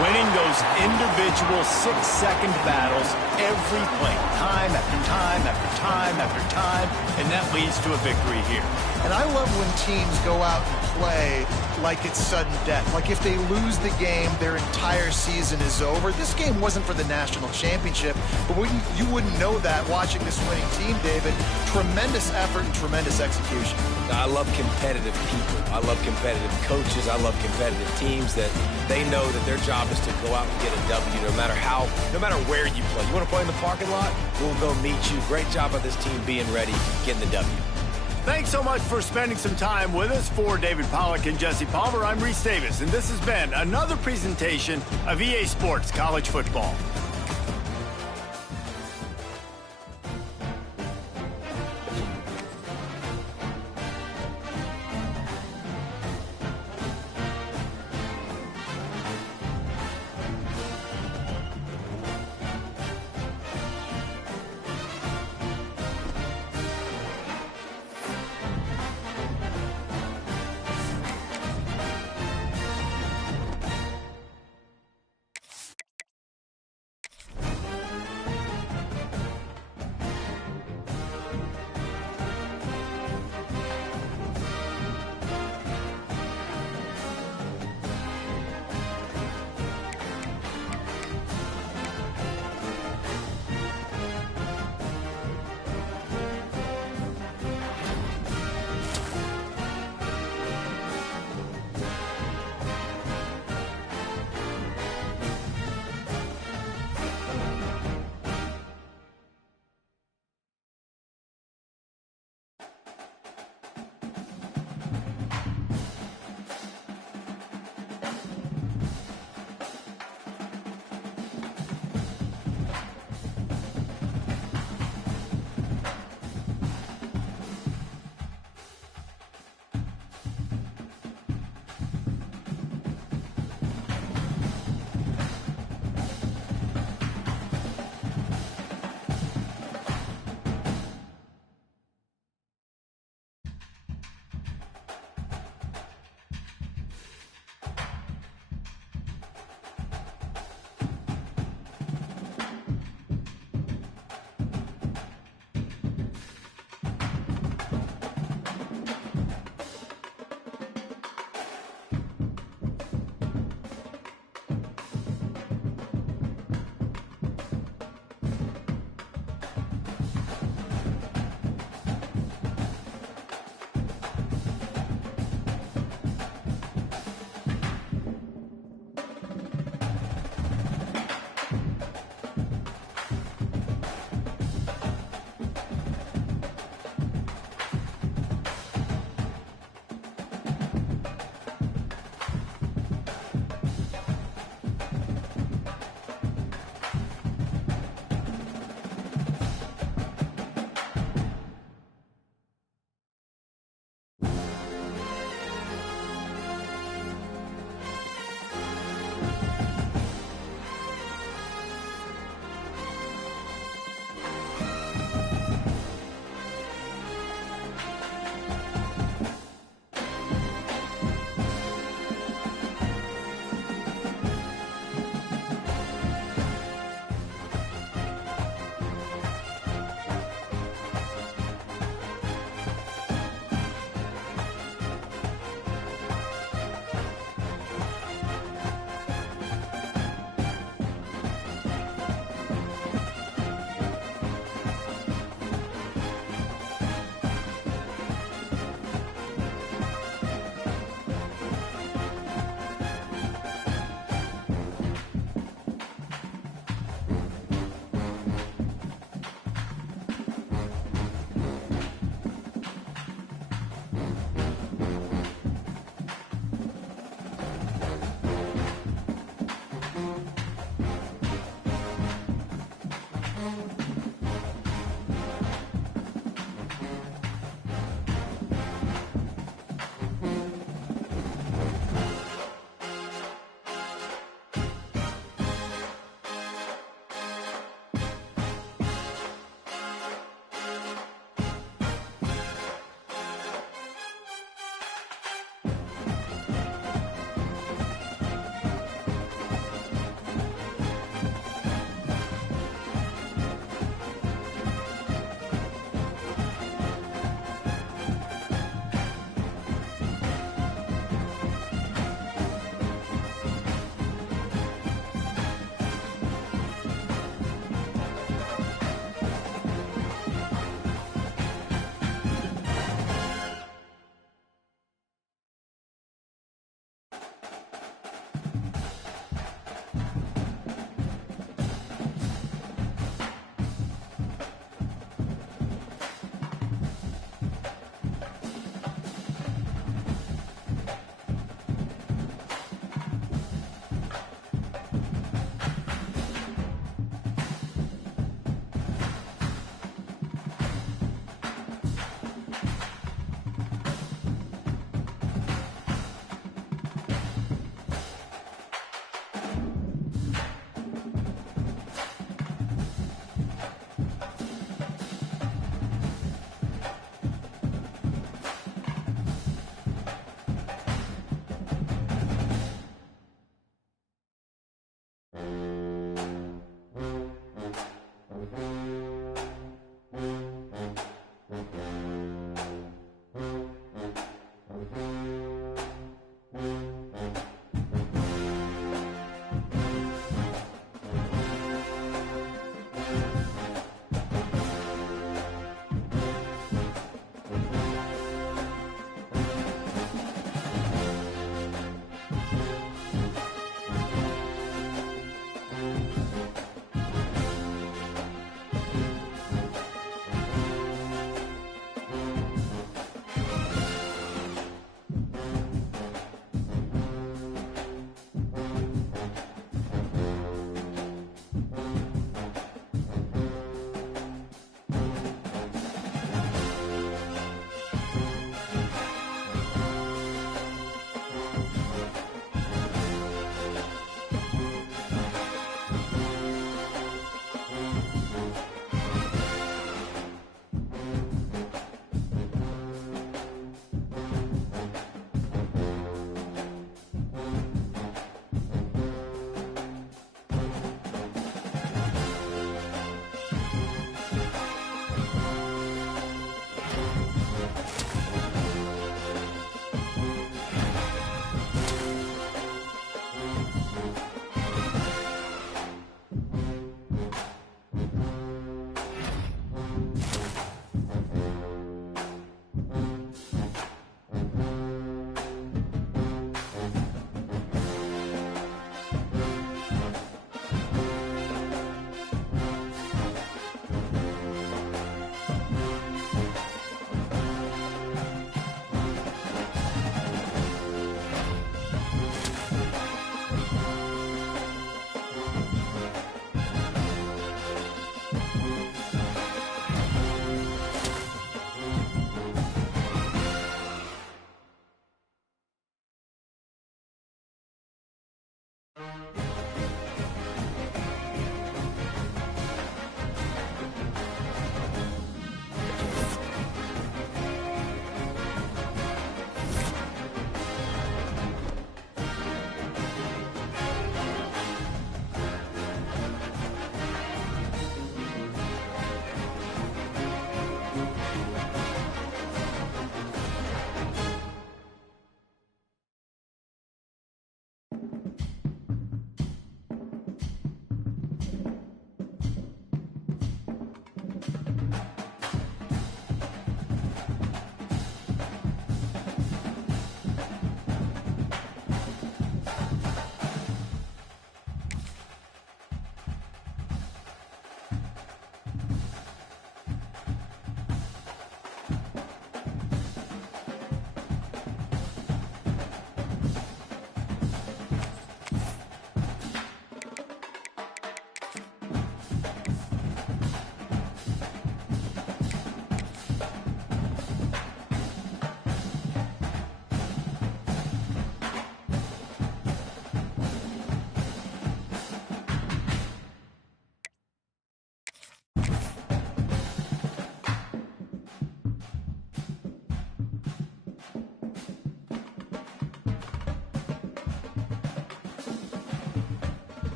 Winning those individual 6-second battles every play, time after time after time after time, and that leads to a victory here. And I love when teams go out and play like it's sudden death. Like if they lose the game, their entire season is over. This game wasn't for the national championship, but you wouldn't know that watching this winning team, David. Tremendous effort and tremendous execution. I love competitive people. I love competitive coaches. I love competitive teams that they know that their job is to go out and get a W no matter where you play. You want to play in the parking lot? We'll go meet you. Great job by this team being ready, getting the W. Thanks so much for spending some time with us. For David Pollack and Jesse Palmer, I'm Reese Davis, and this has been another presentation of EA Sports College Football.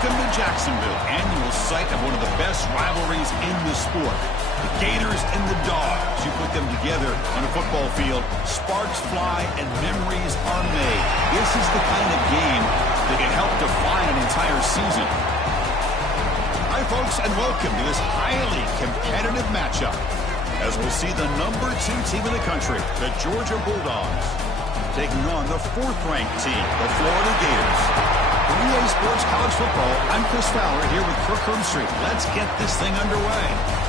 Welcome to Jacksonville, annual site of one of the best rivalries in the sport. The Gators and the Dogs. You put them together on a football field, sparks fly and memories are made. This is the kind of game that can help define an entire season. Hi, folks, and welcome to this highly competitive matchup, as we'll see the number 2 team in the country, the Georgia Bulldogs, taking on the 4th-ranked team, the Florida Gators. For EA Sports College Football, I'm Chris Fowler here with Kirk Herbstreit. Let's get this thing underway.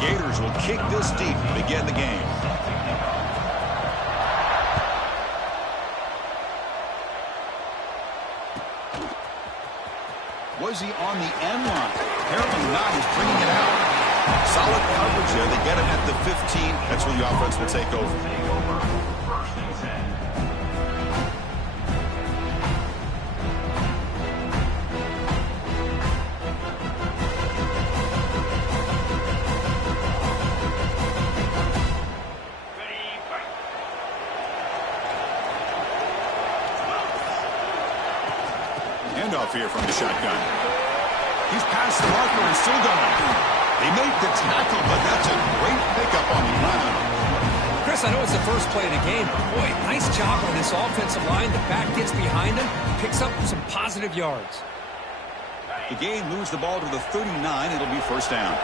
Gators will kick this deep to begin the game. Was he on the end line? Apparently not. He's bringing it out. Solid coverage there. They get it at the 15. That's where the offense will take over. First and 10. Handoff here from the shotgun. He's past the marker and still going. They make the tackle, but that's a great pickup on the ground. Chris, I know it's the first play of the game, but boy, nice job on this offensive line. The back gets behind him, picks up some positive yards. The game moves the ball to the 39. It'll be first down.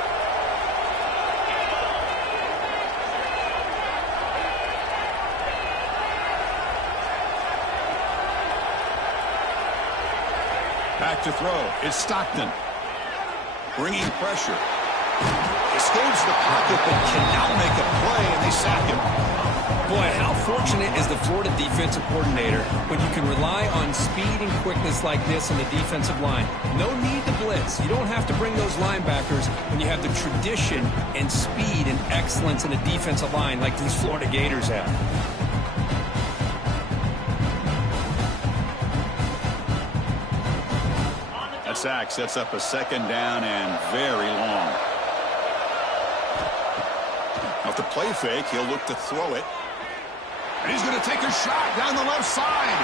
Back to throw. It's Stockton. Bringing pressure. Escapes the pocket, but cannot make a play, and they sack him. Boy, how fortunate is the Florida defensive coordinator when you can rely on speed and quickness like this on the defensive line. No need to blitz. You don't have to bring those linebackers when you have the tradition and speed and excellence in the defensive line like these Florida Gators have. That sack sets up a second down and very long. Off the play fake, he'll look to throw it. And he's going to take a shot down the left side.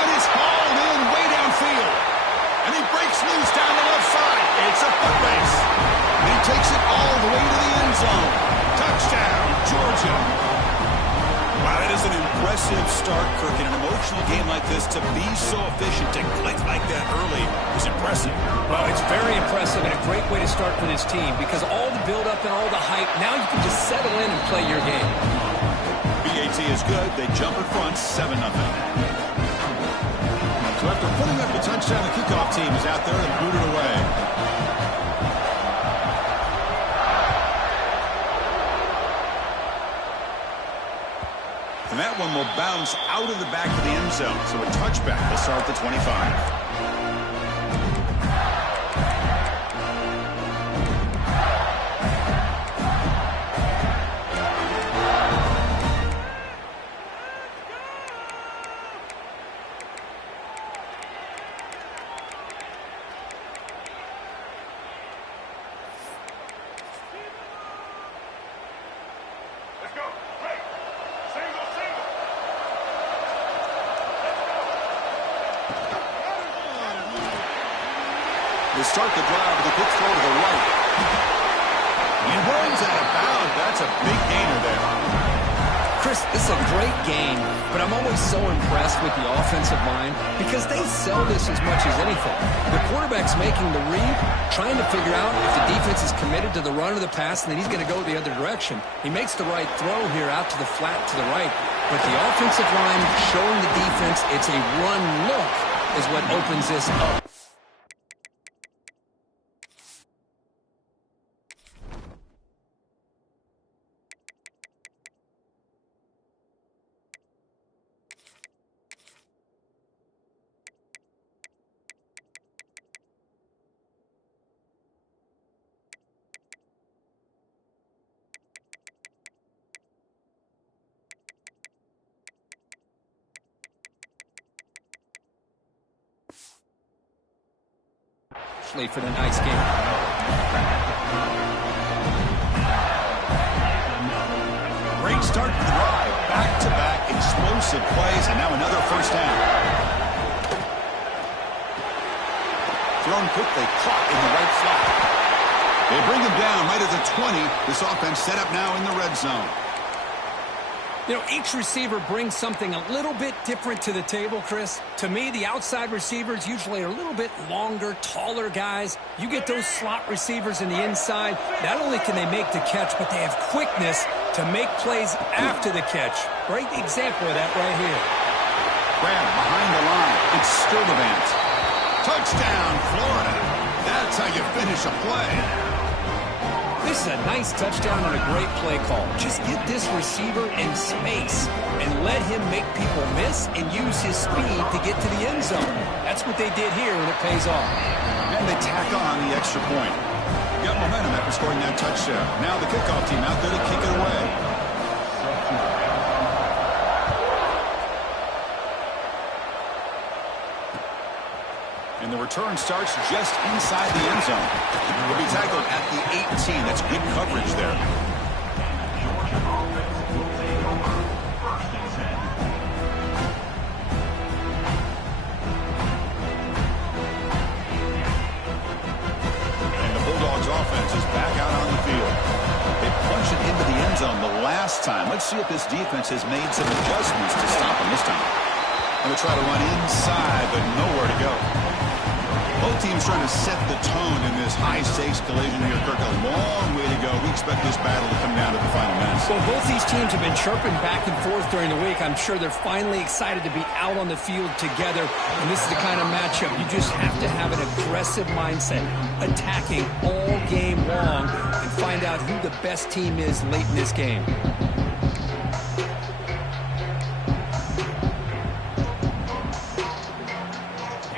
And it's hauled in way downfield. And he breaks loose down the left side. It's a foot race. And he takes it all the way to the end zone. Touchdown, Georgia. Wow, that is an impressive start, Kirk. In an emotional game like this, to be so efficient, to click like that early is impressive. Well, it's very impressive and a great way to start for this team because all the build-up and all the hype, now you can just settle in and play your game. BAT is good. They jump in front, 7-0. So after putting up the touchdown, the kickoff team is out there and booted away. And that one will bounce out of the back of the end zone. So a touchback will start at the 25. They start the drive with a quick throw to the right. He runs out of bounds. That's a big gainer there. Chris, this is a great game, but I'm always so impressed with the offensive line because they sell this as much as anything. The quarterback's making the read, trying to figure out if the defense is committed to the run or the pass, and then he's going to go the other direction. He makes the right throw here out to the flat to the right, but the offensive line showing the defense it's a run look is what opens this up. especially for the night's game. Great start to the drive. Back-to-back explosive plays, and now another first down. Thrown quickly, caught in the right flat. They bring him down right at the 20. This offense set up now in the red zone. You know, each receiver brings something a little bit different to the table, Chris. To me, the outside receivers usually are a little bit longer, taller guys. You get those slot receivers in the inside, not only can they make the catch, but they have quickness to make plays after the catch. Great example of that right here. Grab behind the line. It's Sturdivant. Touchdown, Florida. That's how you finish a play. This is a nice touchdown and a great play call. Just get this receiver in space and let him make people miss and use his speed to get to the end zone. That's what they did here, and it pays off. And they tack on the extra point. Got momentum after scoring that touchdown. Now the kickoff team out there to kick it away. And the return starts just inside the end zone. He'll be tackled at the 18. That's good coverage there. And the Bulldogs offense is back out on the field. They punched it into the end zone the last time. Let's see if this defense has made some adjustments to stop them this time. Going to try to run inside, but nowhere to go. Both teams trying to set the tone in this high-stakes collision here, Kirk. A long way to go. We expect this battle to come down to the final minutes. Well, both these teams have been chirping back and forth during the week. I'm sure they're finally excited to be out on the field together. And this is the kind of matchup you just have to have an aggressive mindset, attacking all game long, and find out who the best team is late in this game.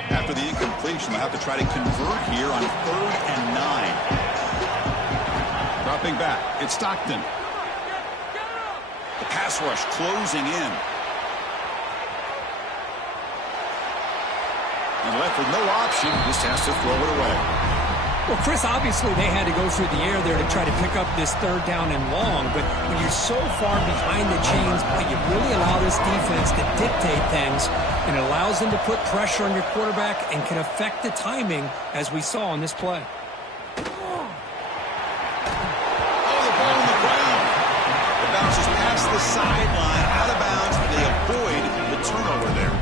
After the incompletion, they'll have to try to convert here on 3rd and 9. Dropping back, it's Stockton. The pass rush closing in. And left with no option, just has to throw it away. Well, Chris, obviously they had to go through the air there to try to pick up this 3rd down and long, but when you're so far behind the chains, boy, you really allow this defense to dictate things, and it allows them to put pressure on your quarterback and can affect the timing, as we saw on this play. Oh, the ball on the ground. It bounces past the sideline, out of bounds, and they avoid the turnover there.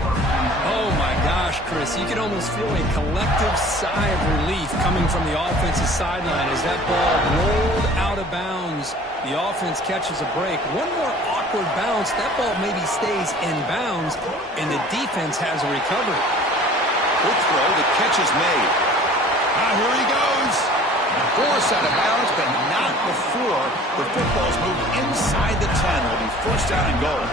Oh, my gosh, Chris, you can almost feel a collective sigh of relief coming from the offensive sideline as that ball rolled out of bounds. The offense catches a break. One more awkward bounce, that ball maybe stays in bounds, and the defense has a recovery. Quick throw, the catch is made. Here he goes. Forced out of bounds, but not before the football's moved inside the 10. It'll be first down and goal.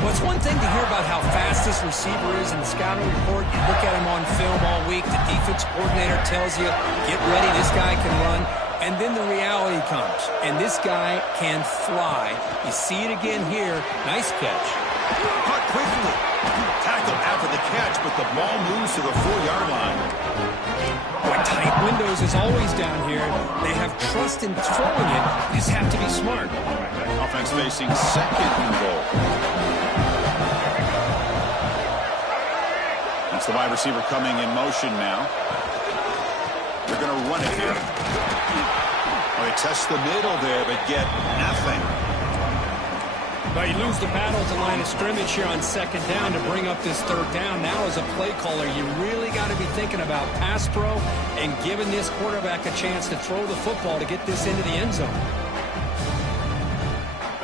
Well, it's one thing to hear about how fast this receiver is in the scouting report. You look at him on film all week. The defense coordinator tells you, get ready, this guy can run. And then the reality comes, and this guy can fly. You see it again here. Nice catch. Caught quickly. Tackled after the catch, but the ball moves to the 4-yard line. Boy, tight windows is always down here. They have trust in throwing it. You just have to be smart. Offense facing 2nd and goal. That's the wide receiver coming in motion now. They're going to run it here. Well, they test the middle there, but get nothing. But you lose the battle at the line of scrimmage here on 2nd down to bring up this 3rd down. Now as a play caller, you really got to be thinking about pass pro and giving this quarterback a chance to throw the football to get this into the end zone.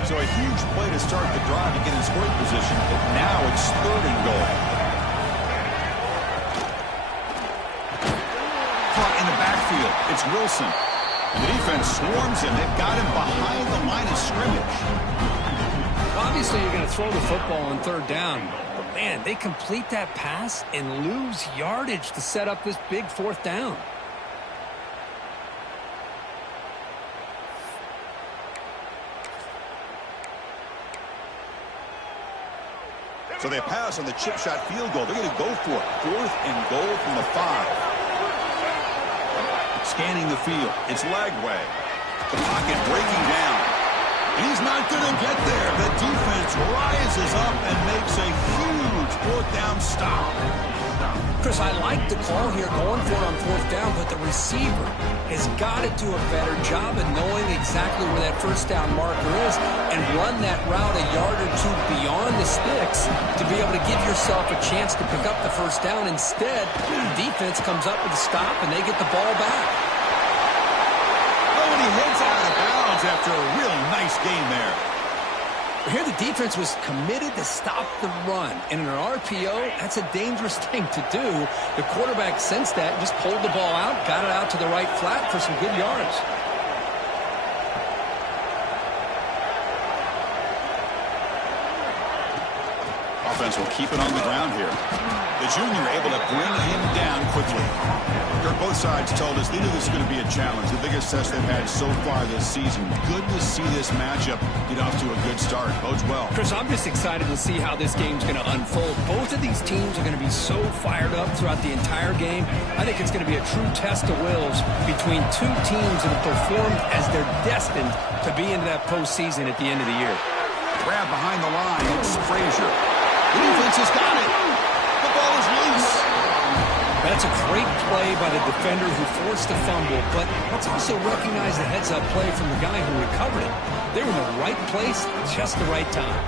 So a huge play to start the drive to get in scoring position, but now it's 3rd and goal. Caught in the backfield, it's Wilson. And the defense swarms him. They've got him behind the line of scrimmage. Obviously, you're going to throw the football on 3rd down. But, man, they complete that pass and lose yardage to set up this big 4th down. So they pass on the chip shot field goal. They're going to go for it. 4th and goal from the 5. Scanning the field. It's Lagway. The pocket breaking down. He's not going to get there. The defense rises up and makes a huge fourth down stop. Chris, I like the call here going for it on fourth down, but the receiver has got to do a better job of knowing exactly where that first down marker is and run that route a yard or two beyond the sticks to be able to give yourself a chance to pick up the first down. Instead, the defense comes up with a stop and they get the ball back. Oh, and he heads out of bounds after a real nice game there. Here the defense was committed to stop the run. And in an RPO, that's a dangerous thing to do. The quarterback sensed that and just pulled the ball out, got it out to the right flat for some good yards. Offense will keep it on the ground here. The junior able to bring him down quickly. Both sides told us they knew this was going to be a challenge, the biggest test they've had so far this season. Good to see this matchup get off to a good start. Bodes well. Chris, I'm just excited to see how this game's going to unfold. Both of these teams are going to be so fired up throughout the entire game. I think it's going to be a true test of wills between two teams that have performed as they're destined to be into that postseason at the end of the year. Grab behind the line. It's Frazier. The defense has got it. The ball is loose. That's a great play by the defender who forced the fumble, but let's also recognize the heads-up play from the guy who recovered it. They were in the right place, just the right time.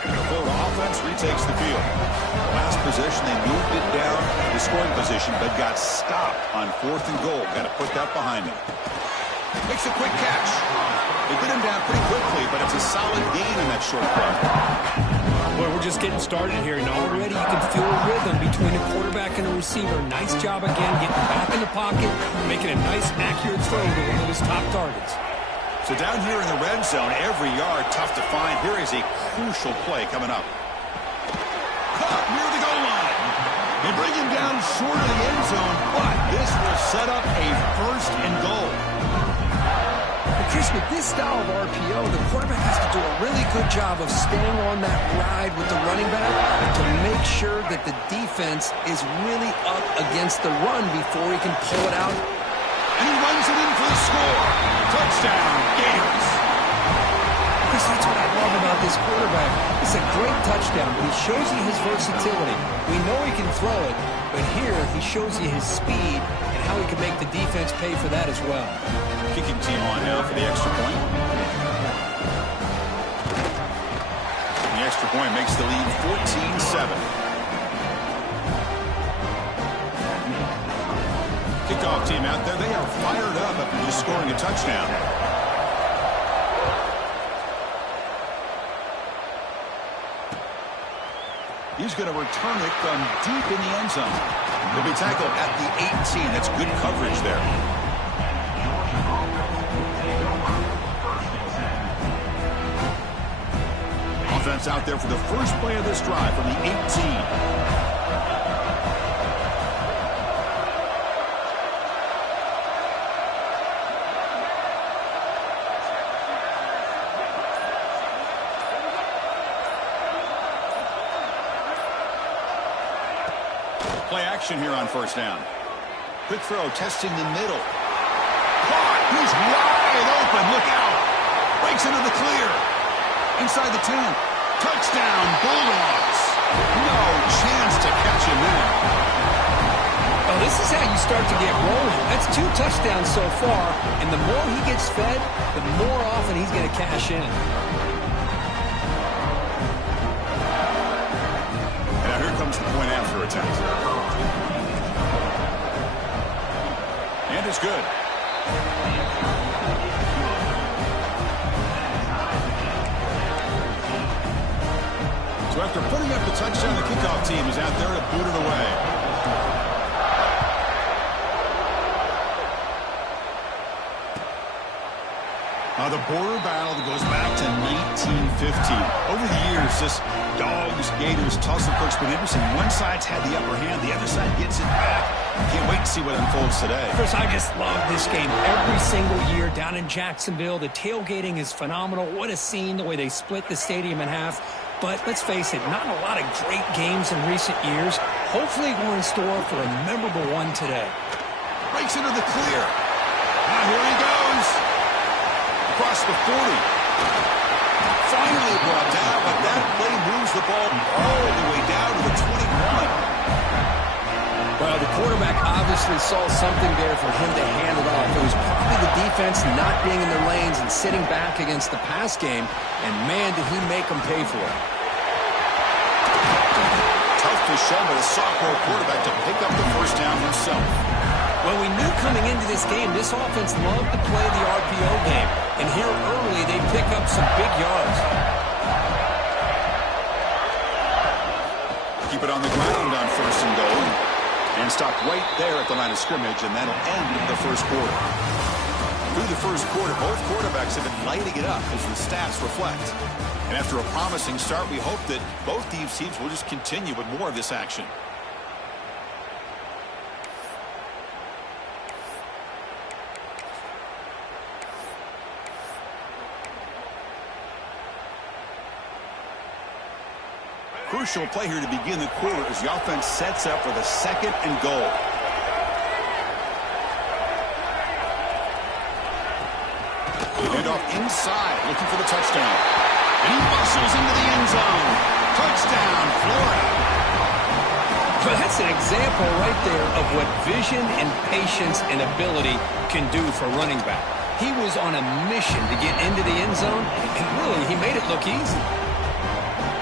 The Florida offense retakes the field. Last possession, they moved it down to scoring position, but got stopped on 4th and goal. Got to put that behind them. Makes a quick catch. They get him down pretty quickly, but it's a solid gain in that short run. Well, we're just getting started here, and already you can feel a rhythm between a quarterback and a receiver. Nice job again, getting back in the pocket, making a nice, accurate throw to one of his top targets. So down here in the red zone, every yard tough to find. Here is a crucial play coming up. Caught near the goal line. They bring him down short of the end zone, but this will set up a 1st and goal. Chris, with this style of RPO, the quarterback has to do a really good job of staying on that ride with the running back to make sure that the defense is really up against the run before he can pull it out. And he runs it in for the score. Touchdown, Gators. Chris, that's what I love about this quarterback. It's a great touchdown, but he shows you his versatility. We know he can throw it, but here he shows you his speed and how he can make the defense pay for that as well. Kicking team on now for the extra point. The extra point makes the lead 14-7. Kickoff team out there, they are fired up after just scoring a touchdown. He's going to return it from deep in the end zone. He'll be tackled at the 18. That's good coverage there. Offense out there for the first play of this drive from the 18. Play action here on 1st down. Quick throw, testing the middle. Caught! He's wide open. Look out! Breaks into the clear. Inside the 10. Touchdown, Bulldogs. No chance to catch him there. Oh, this is how you start to get rolling. That's 2 touchdowns so far, and the more he gets fed, the more often he's going to cash in. And now here comes the point after attempt. And it's good. So after putting up the touchdown, the kickoff team is out there to boot it away. The border battle that goes back to 1915. Over the years, this Dogs, Gators, tussle. Brooks Henderson. One side's had the upper hand. The other side gets it back. Can't wait to see what unfolds today. Chris, I just love this game every single year down in Jacksonville. The tailgating is phenomenal. What a scene, the way they split the stadium in half. But let's face it, not a lot of great games in recent years. Hopefully we're in store for a memorable one today. Breaks into the clear. Now here he goes. Across the 40. Finally brought down, but that play moves the ball all the way down to the 21. Well, the quarterback obviously saw something there for him to hand it off. It was probably the defense not being in their lanes and sitting back against the pass game, and man, did he make them pay for it. Tough to show by the sophomore quarterback to pick up the first down himself. Well, we knew coming into this game, this offense loved to play the RPO game, and here early they pick up some big yards. Keep it on the ground on first and goal. And stop right there at the line of scrimmage, and that'll end the first quarter. Through the first quarter, both quarterbacks have been lighting it up as the stats reflect. And after a promising start, we hope that both these teams will just continue with more of this action. Crucial play here to begin the quarter as the offense sets up for the second and goal. Hand off inside, looking for the touchdown. And he muscles into the end zone. Touchdown, Florida. But that's an example right there of what vision and patience and ability can do for running back. He was on a mission to get into the end zone, and really, he made it look easy.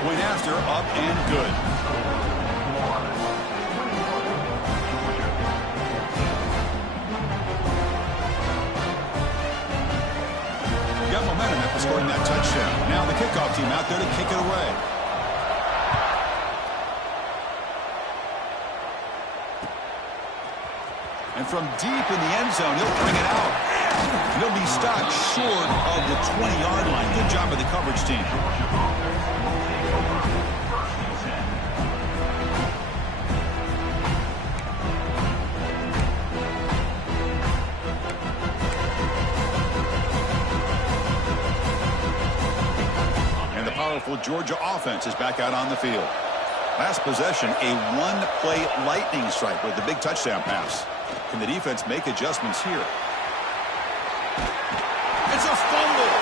Went after, up and good. Got momentum after scoring that touchdown. Now the kickoff team out there to kick it away. And from deep in the end zone, he'll bring it out. He'll be stopped short of the 20-yard line. Good job by the coverage team. Powerful Georgia offense is back out on the field. Last possession, a one-play lightning strike with the big touchdown pass. Can the defense make adjustments here? It's a fumble.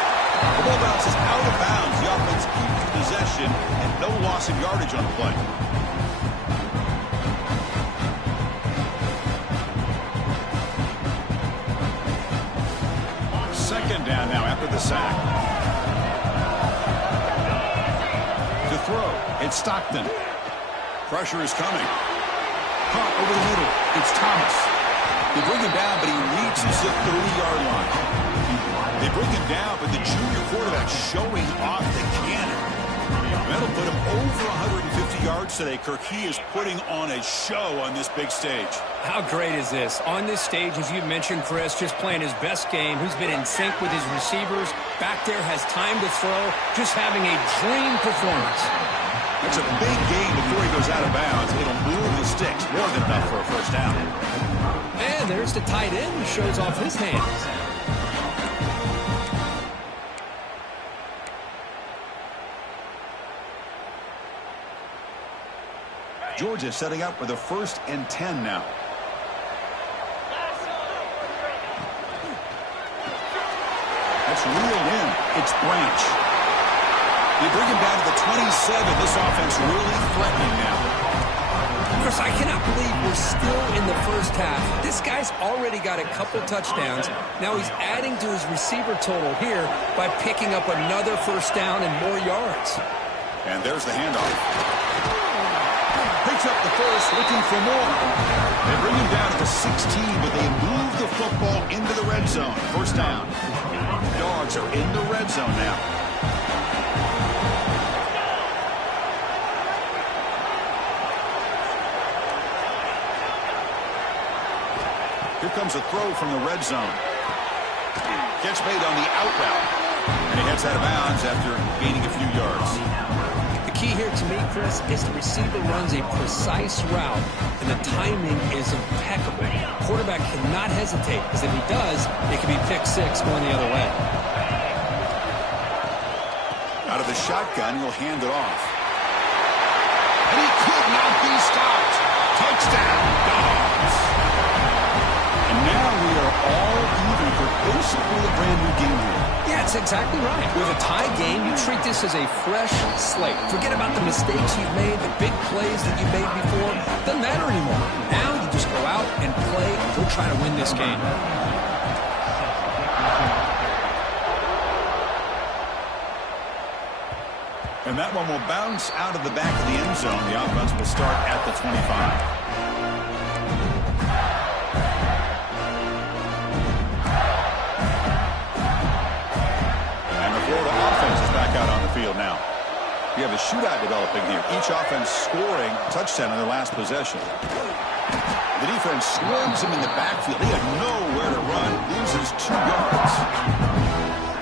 The ball bounces out of bounds. The offense keeps possession and no loss of yardage on the play. Second down now after the sack. Throw. It's Stockton. Pressure is coming. Caught over the middle. It's Thomas. They bring him down, but he reaches the 30-yard line. They bring him down, but the junior quarterback showing off the cannon. That'll put him over 150 yards today. Kirk, he is putting on a show on this big stage. How great is this? On this stage, as you mentioned, Chris, just playing his best game. He's been in sync with his receivers. Back there, has time to throw. Just having a dream performance. It's a big game before he goes out of bounds. It'll move the sticks. More than enough for a first down. And there's the tight end who shows off his hands. Georgia setting up for the 1st and 10 now. That's reeled in. It's Branch. They bring him down to the 27. This offense really threatening now. Chris, I cannot believe we're still in the first half. This guy's already got a couple touchdowns. Now he's adding to his receiver total here by picking up another first down and more yards. And there's the handoff. Picks up the first, looking for more. They bring him down at the 16, but they move the football into the red zone. First down. Dogs are in the red zone now. Here comes a throw from the red zone. Catch made on the out route. And he heads out of bounds after gaining a few yards. The key here to me, Chris, is the receiver runs a precise route, and the timing is impeccable. Quarterback cannot hesitate, because if he does, it could be pick six going the other way. Out of the shotgun, he'll hand it off. And he could not be stopped. Touchdown, Dogs. And now we are all even for basically a brand new game here. Yeah, it's exactly right. With a tie game, you treat this as a fresh slate. Forget about the mistakes you've made, the big plays that you made before. Doesn't matter anymore. Now you just go out and play and go try to win this game. And that one will bounce out of the back of the end zone. The offense will start at the 25. Florida offense is back out on the field now. We have a shootout developing here. Each offense scoring touchdown in their last possession. The defense swarms him in the backfield. He had nowhere to run. Loses 2 yards.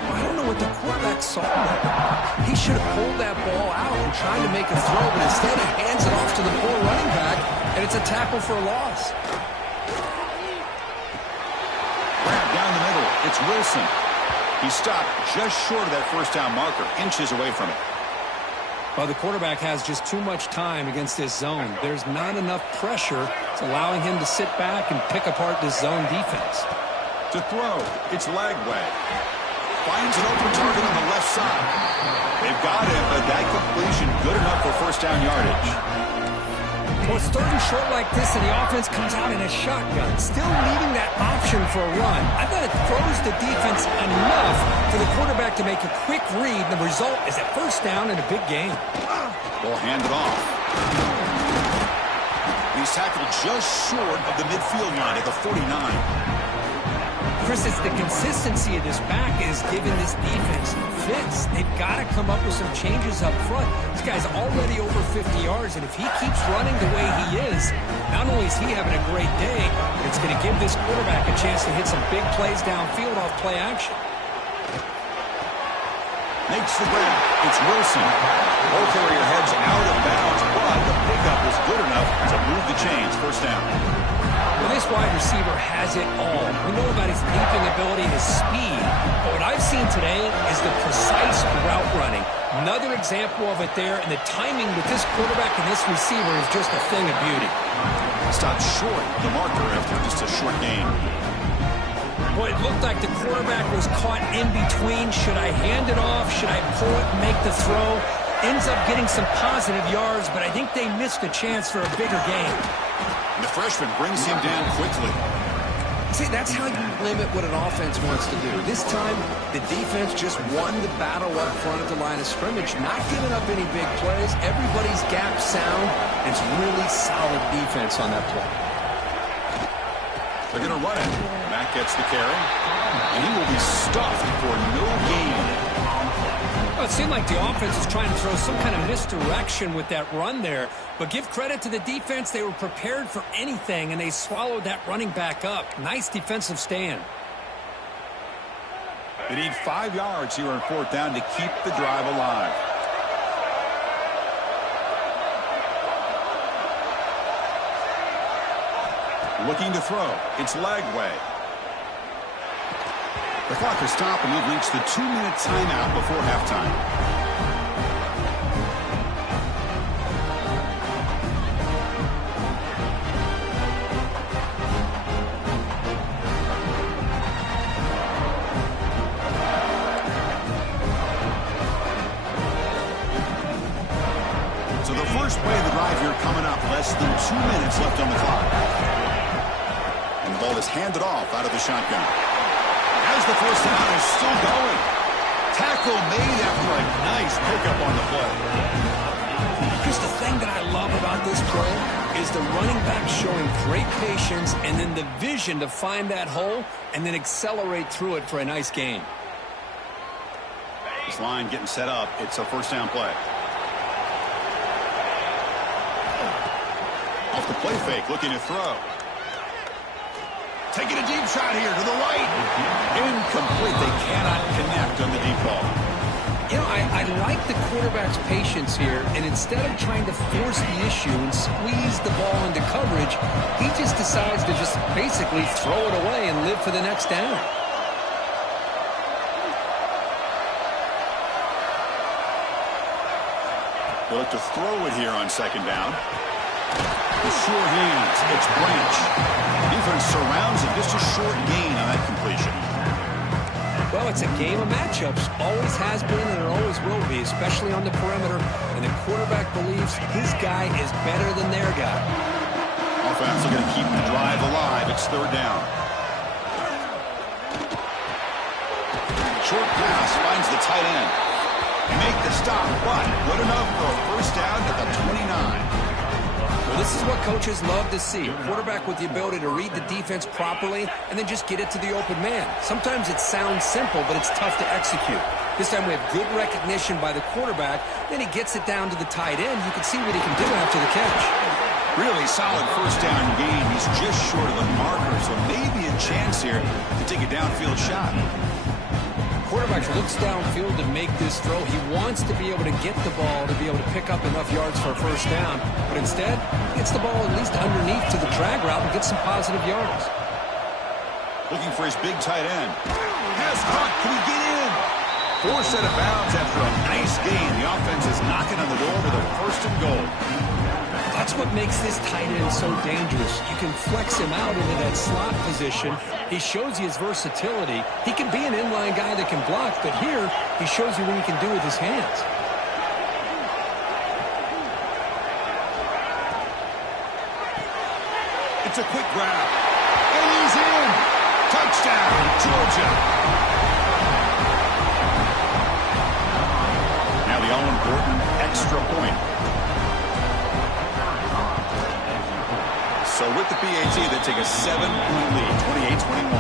I don't know what the quarterback saw there. He should have pulled that ball out and tried to make a throw, but instead he hands it off to the poor running back, and it's a tackle for a loss. Grab down the middle. It's Wilson. He stopped just short of that first down marker, inches away from it. Well, the quarterback has just too much time against this zone. There's not enough pressure. It's allowing him to sit back and pick apart this zone defense. To throw, it's Lagway. Finds an open target on the left side. They've got him, but that completion good enough for first down yardage. Well, it's third and short like this, and the offense comes out in a shotgun, still leaving that option for a run. I thought it throws the defense enough for the quarterback to make a quick read. The result is a first down in a big game. Ball handed off. He's tackled just short of the midfield line at the 49. Chris, it's the consistency of this back is giving this defense fits. They've got to come up with some changes up front. This guy's already over 50 yards, and if he keeps running the way he is, not only is he having a great day, it's going to give this quarterback a chance to hit some big plays downfield off play action. Makes the grab. It's Wilson. Ball carrier heads out of bounds, but the pickup was good enough to move the chains. First down. Well, this wide receiver has it all. We know about his leaping ability, his speed. But what I've seen today is the precise route running. Another example of it there, and the timing with this quarterback and this receiver is just a thing of beauty. Stopped short of the marker after just a short gain. Well, it looked like the quarterback was caught in between. Should I hand it off? Should I pull it and make the throw? Ends up getting some positive yards, but I think they missed a chance for a bigger gain. And the freshman brings him down quickly. See, that's how you limit what an offense wants to do. This time, the defense just won the battle up front at the line of scrimmage, not giving up any big plays. Everybody's gap sound. It's really solid defense on that play. They're going to run it. Matt gets the carry, and he will be stuffed for no gain. Well, it seemed like the offense was trying to throw some kind of misdirection with that run there. But give credit to the defense. They were prepared for anything, and they swallowed that running back up. Nice defensive stand. They need 5 yards here on fourth down to keep the drive alive. Looking to throw. It's Lagway. The clock is stopped, and we've reached the 2-minute timeout before halftime. So the first play of the drive here coming up. Less than 2 minutes left on the clock. And the ball is handed off out of the shotgun. As the first down is still going. Tackle made after a nice pickup on the play. Chris, the thing that I love about this play is the running back showing great patience and then the vision to find that hole and then accelerate through it for a nice gain. This line getting set up. It's a first down play. Off the play fake, looking to throw. Taking a deep shot here to the right. Incomplete. They cannot connect on the deep ball. You know, I like the quarterback's patience here, and instead of trying to force the issue and squeeze the ball into coverage, he just decides to just basically throw it away and live for the next down. They'll look to throw it here on second down. The sure hands. It's Branch. Defense surrounds it. Just a short gain on that completion. Well, it's a game of matchups. Always has been and it always will be, especially on the perimeter. And the quarterback believes his guy is better than their guy. Offense are going to keep the drive alive. It's third down. Short pass finds the tight end. They make the stop, but good enough for a first down at the 29. Well, this is what coaches love to see. A quarterback with the ability to read the defense properly and then just get it to the open man. Sometimes it sounds simple, but it's tough to execute. This time we have good recognition by the quarterback. Then he gets it down to the tight end. You can see what he can do after the catch. Really solid first down game. He's just short of the marker, so maybe a chance here to take a downfield shot. Quarterback looks downfield to make this throw. He wants to be able to get the ball to be able to pick up enough yards for a first down. But instead, he gets the ball at least underneath to the drag route and gets some positive yards. Looking for his big tight end. Has caught. Can he get in? Forced out of bounds after a nice gain. The offense is knocking on the door with a first and goal. That's what makes this tight end so dangerous. You can flex him out into that slot position. He shows you his versatility. He can be an inline guy that can block, but here he shows you what he can do with his hands. It's a quick grab. And he's in. Touchdown, Georgia. Now the all-important extra point. So with the PAT, they take a 7-point lead, 28-21.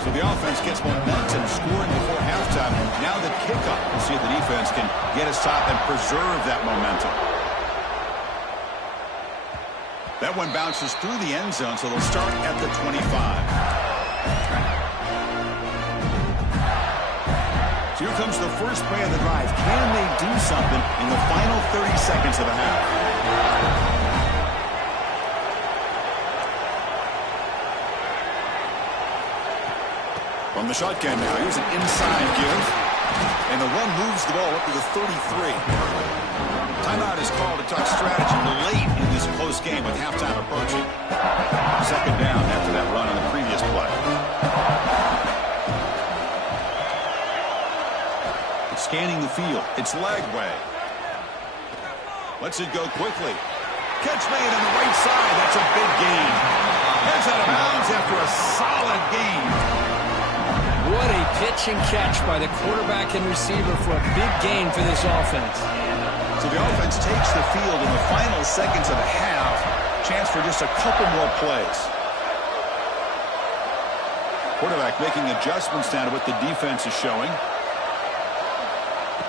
So the offense gets momentum, scoring before halftime. Now the kickoff. We'll see if the defense can get a stop and preserve that momentum. That one bounces through the end zone, so they'll start at the 25. Here comes the first play of the drive. Can they do something in the final 30 seconds of the half? From the shotgun now, here's an inside give. And the run moves the ball up to the 33. Timeout is called to talk strategy late in this close game with halftime approaching. Second down after that run on the previous play. Scanning the field. It's Lagway. Lets it go quickly. Catch made on the right side. That's a big gain. Heads out of bounds after a solid gain. What a pitch and catch by the quarterback and receiver for a big gain for this offense. So the offense takes the field in the final seconds of the half. Chance for just a couple more plays. Quarterback making adjustments now to what the defense is showing.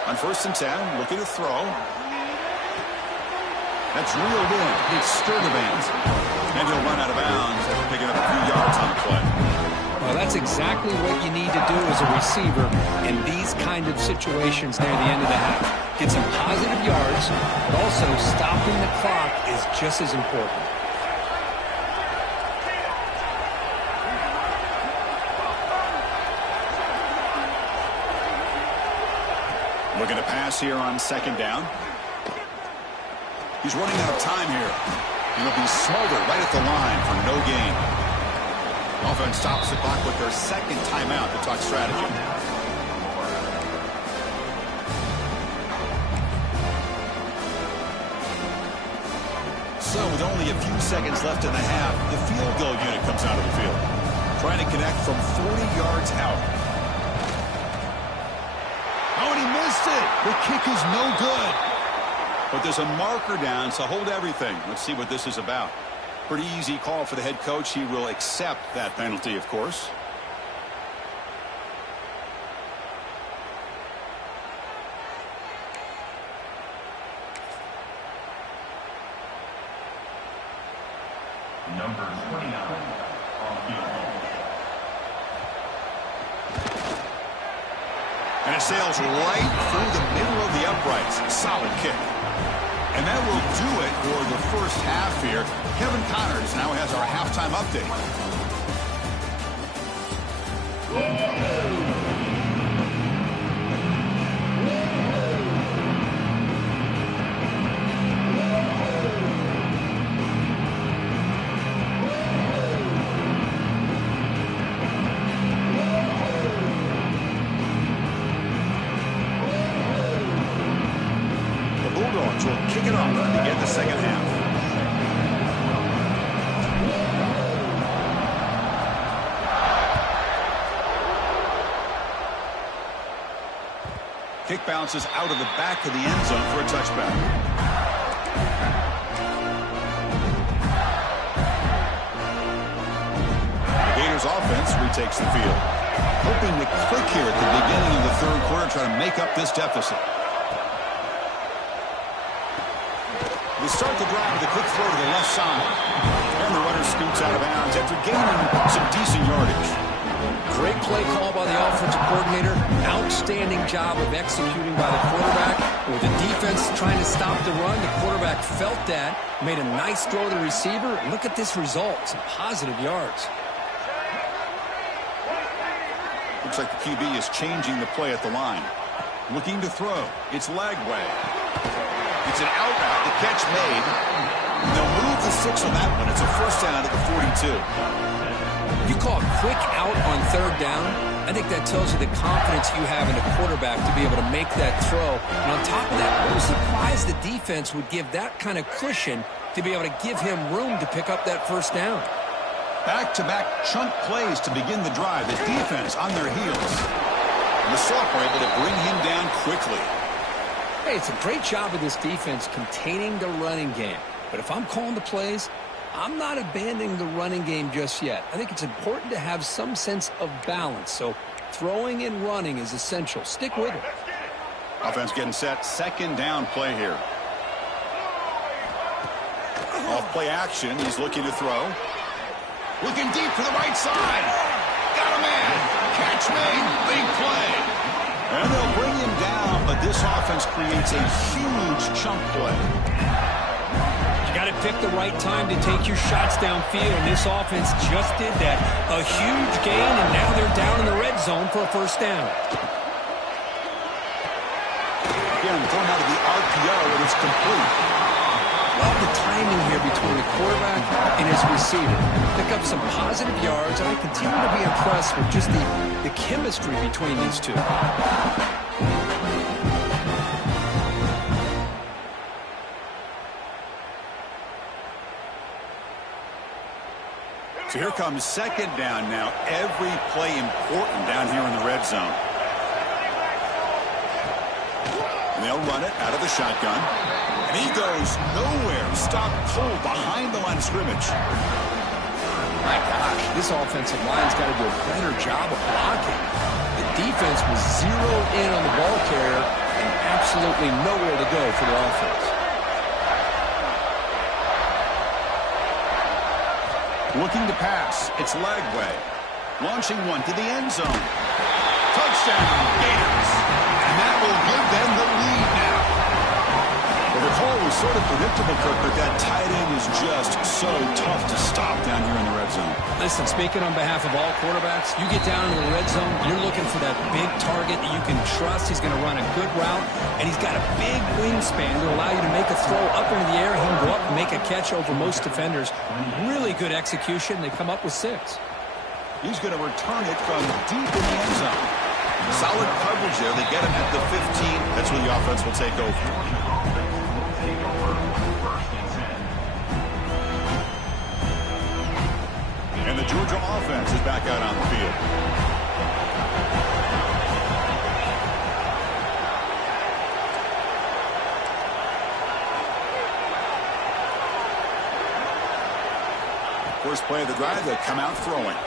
On 1st and 10, looking to throw. That's reeled in. It's Sturdivant. And he'll run out of bounds after picking up a few yards on the play. Well, that's exactly what you need to do as a receiver in these kind of situations near the end of the half. Get some positive yards, but also stopping the clock is just as important. Looking to pass here on second down. He's running out of time here. And he'll be smothered right at the line for no gain. Offense stops the clock with their second timeout to talk strategy. So with only a few seconds left in the half, the field goal unit comes out of the field. Trying to connect from 40 yards out. Oh, and he missed it. The kick is no good. But there's a marker down, so hold everything. Let's see what this is about. Pretty easy call for the head coach. He will accept that penalty, of course. Number 29 on field goal. And it sails right through the middle of the uprights. Solid kick. And that will do it for the first half here. Kevin Connors now has our halftime update. come to begin the second half. Kick bounces out of the back of the end zone for a touchback. The Gators offense retakes the field. Hoping to click here at the beginning of the third quarter, try to make up this deficit. They start the drive with a quick throw to the left side. And the runner scoots out of bounds after gaining some decent yardage. Great play call by the offensive coordinator. Outstanding job of executing by the quarterback. With the defense trying to stop the run, the quarterback felt that, made a nice throw to the receiver. Look at this result, some positive yards. Looks like the QB is changing the play at the line. Looking to throw. It's Lagway. It's an out route. The catch made. They'll move the 6 on that one. It's a first down at the 42. You call a quick out on third down, I think that tells you the confidence you have in a quarterback to be able to make that throw. And on top of that, I'm surprised the defense would give that kind of cushion to be able to give him room to pick up that first down. Back-to-back chunk plays to begin the drive. The defense on their heels. And the Soft were able to bring him down quickly. Hey, it's a great job of this defense containing the running game. But if I'm calling the plays, I'm not abandoning the running game just yet. I think it's important to have some sense of balance. So throwing and running is essential. Stick with it. Offense getting set. Second down play here. Off play action. He's looking to throw. Looking deep for the right side. Got a man. Catch made. Big play. And they'll bring him down, but this offense creates a huge chunk play. You got to pick the right time to take your shots downfield, and this offense just did that. A huge gain, and now they're down in the red zone for a first down. Again, thrown out of the RPO, and it's complete. Love the timing here between the quarterback and his receiver. Pick up some positive yards, and I continue to be impressed with just the chemistry between these two. So here comes second down now. Every play important down here in the red zone. And they'll run it out of the shotgun. And he goes nowhere. Stopped cold behind the line of scrimmage. My gosh, this offensive line's got to do a better job of blocking. The defense was zeroed in on the ball carrier and absolutely nowhere to go for the offense. Looking to pass. It's Lagway. Launching one to the end zone. Touchdown, Gators. And that will give them the lead now. Well, the call was sort of predictable, Kirk, but that tight end is just so tough to stop down here in the red zone. Listen, speaking on behalf of all quarterbacks, you get down in the red zone, you're looking for that big target that you can trust. He's going to run a good route, and he's got a big wingspan to allow you to make a throw up into the air. He can go up and make a catch over most defenders. Really good execution. They come up with 6. He's going to return it from deep in the end zone. Solid coverage there. They get him at the 15. That's where the offense will take over. And the Georgia offense is back out on the field. First play of the drive, they come out throwing.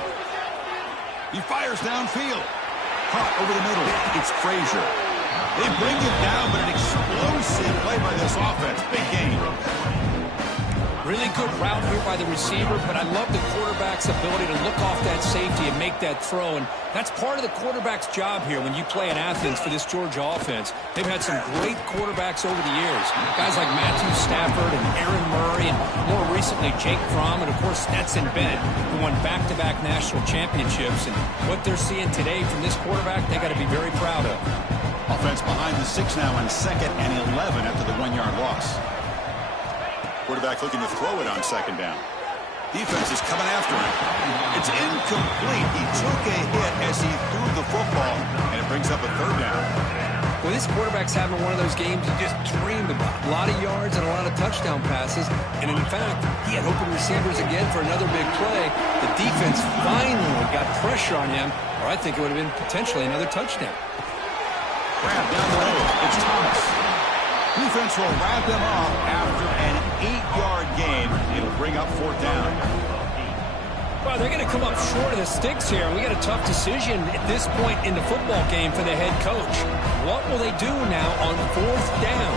He fires downfield. Caught over the middle. It's Frazier. They bring him down, but an explosive play by this offense. Big game. Really good route here by the receiver, but I love the quarterback's ability to look off that safety and make that throw. And that's part of the quarterback's job here when you play in Athens for this Georgia offense. They've had some great quarterbacks over the years. Guys like Matthew Stafford and Aaron Murray, and more recently Jake Fromm, and of course Stetson Bennett, who won back-to-back national championships. And what they're seeing today from this quarterback, they got to be very proud of. Offense behind the 6 now on 2nd and 11 after the 1-yard loss. Quarterback looking to throw it on 2nd down. Defense is coming after him. It's incomplete. He took a hit as he threw the football, and it brings up a 3rd down. Well, this quarterback's having one of those games you just dreamed about. A lot of yards and a lot of touchdown passes. And in fact, he had open receivers again for another big play. The defense finally got pressure on him, or I think it would have been potentially another touchdown. Grab down the middle. It's Thomas. Defense will wrap them up after an 8-yard game. It'll bring up 4th down. Well, they're going to come up short of the sticks here. We got a tough decision at this point in the football game for the head coach. What will they do now on 4th down?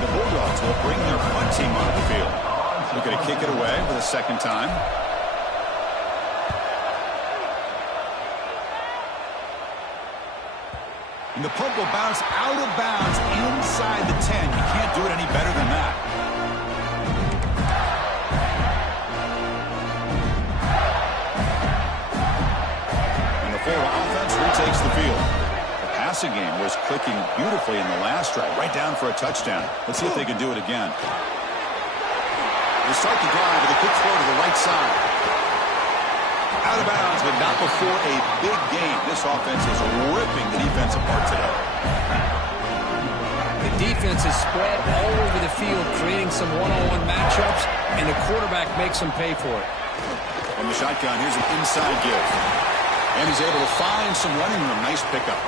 The Bulldogs will bring their punt team onto the field. Looking to kick it away for the 2nd time. And the punt will bounce out of bounds inside the 10. You can't do it any better than that. And the Florida offense retakes the field. The passing game was clicking beautifully in the last drive, right down for a touchdown. Let's see if they can do it again. They start the drive with a quick throw to the right side. Out of bounds, but not before a big game. This offense is ripping the defense apart today. The defense is spread all over the field, creating some one-on-one matchups, and the quarterback makes them pay for it. From the shotgun, here's an inside give. And he's able to find some running room. Nice pickup.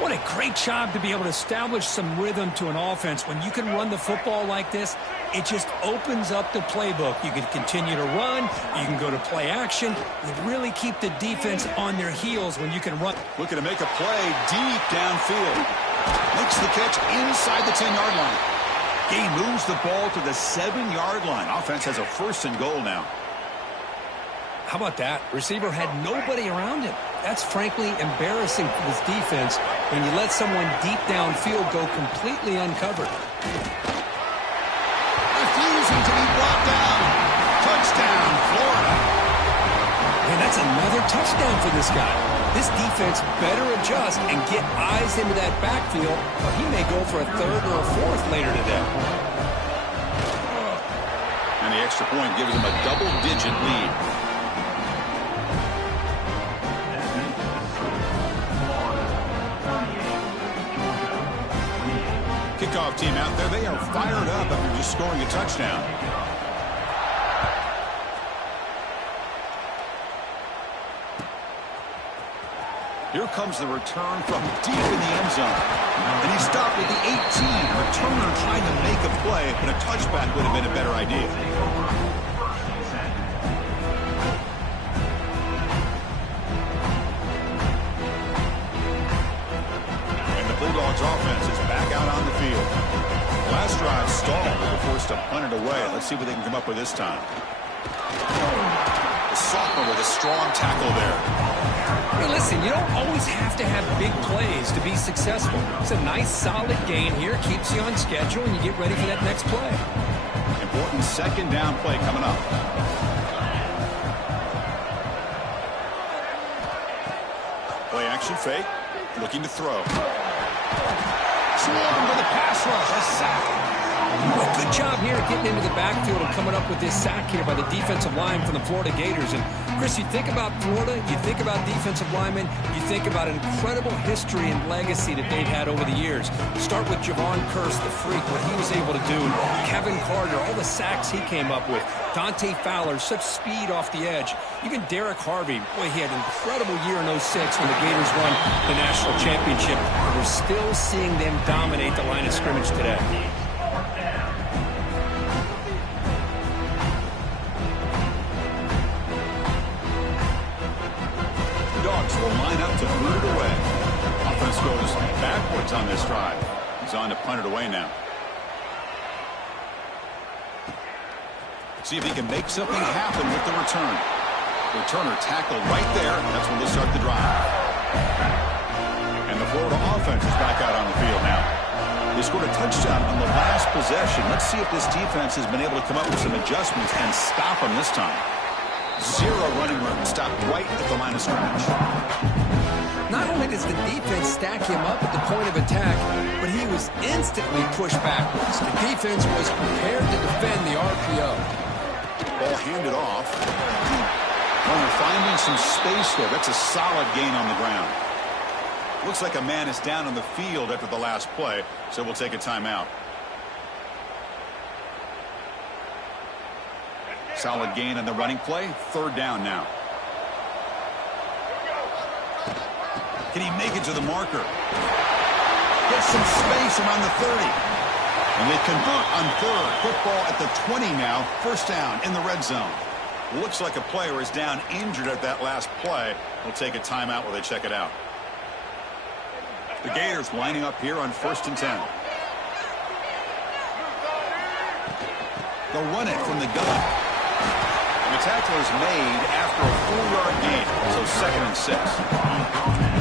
What a great job to be able to establish some rhythm to an offense. When you can run the football like this, it just opens up the playbook. You can continue to run. You can go to play action. You really keep the defense on their heels when you can run. Looking to make a play deep downfield. Makes the catch inside the 10-yard line. He moves the ball to the 7-yard line. Offense has a 1st and goal now. How about that? Receiver had nobody around him. That's frankly embarrassing for this defense when you let someone deep downfield go completely uncovered. Refusing to be brought down. Touchdown, Florida. And that's another touchdown for this guy. This defense better adjust and get eyes into that backfield, or he may go for a 3rd or a 4th later today. And the extra point gives them a double-digit lead. Kickoff team out there, they are fired up after just scoring a touchdown. Here comes the return from deep in the end zone. And he stopped at the 18. Returner trying to make a play, but a touchback would have been a better idea. Bulldogs offense is back out on the field. Last drive stalled. They were forced to punt it away. Let's see what they can come up with this time. The sophomore with a strong tackle there. Hey, listen, you don't always have to have big plays to be successful. It's a nice, solid gain here. Keeps you on schedule, and you get ready for that next play. Important 2nd down play coming up. Play action fake. Looking to throw. Swung for the pass rush. A sack. Well, good job here getting into the backfield and coming up with this sack here by the defensive line from the Florida Gators. And, Chris, you think about Florida, you think about defensive linemen, you think about an incredible history and legacy that they've had over the years. Start with Javon Kearse, the freak, what he was able to do. Kevin Carter, all the sacks he came up with. Dante Fowler, such speed off the edge. Even Derek Harvey, boy, he had an incredible year in 06 when the Gators won the national championship. And we're still seeing them dominate the line of scrimmage today. Dogs will line up to boot it away. Offense goes backwards on this drive. He's on to punt it away now. See if he can make something happen with the return. Returner tackled right there. That's when they'll start the drive. And the Florida offense is back out on the field now. They scored a touchdown on the last possession. Let's see if this defense has been able to come up with some adjustments and stop them this time. Zero running room. Stopped right at the line of scrimmage. Not only does the defense stack him up at the point of attack, but he was instantly pushed backwards. The defense was prepared to defend the RPO. Ball handed off. Corner finding some space there. That's a solid gain on the ground. Looks like a man is down on the field after the last play, so we'll take a timeout. Solid gain on the running play. 3rd down now. Can he make it to the marker? Gets some space around the 30. And they convert on 3rd. Football at the 20 now. 1st down in the red zone. Looks like a player is down injured at that last play. We'll take a timeout while they check it out. The Gators lining up here on 1st and 10. They'll run it from the gun. And the tackle is made after a 4-yard gain, so 2nd and 6.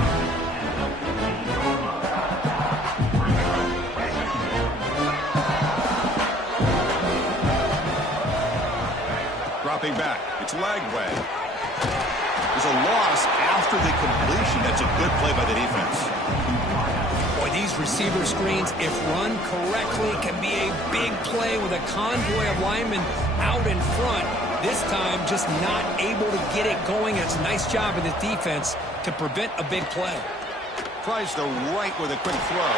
Dropping back, it's Lagway. There's a loss after the completion. That's a good play by the defense. Boy, these receiver screens, if run correctly, can be a big play with a convoy of linemen out in front. This time, just not able to get it going. It's a nice job of the defense to prevent a big play. Tries the right with a quick throw.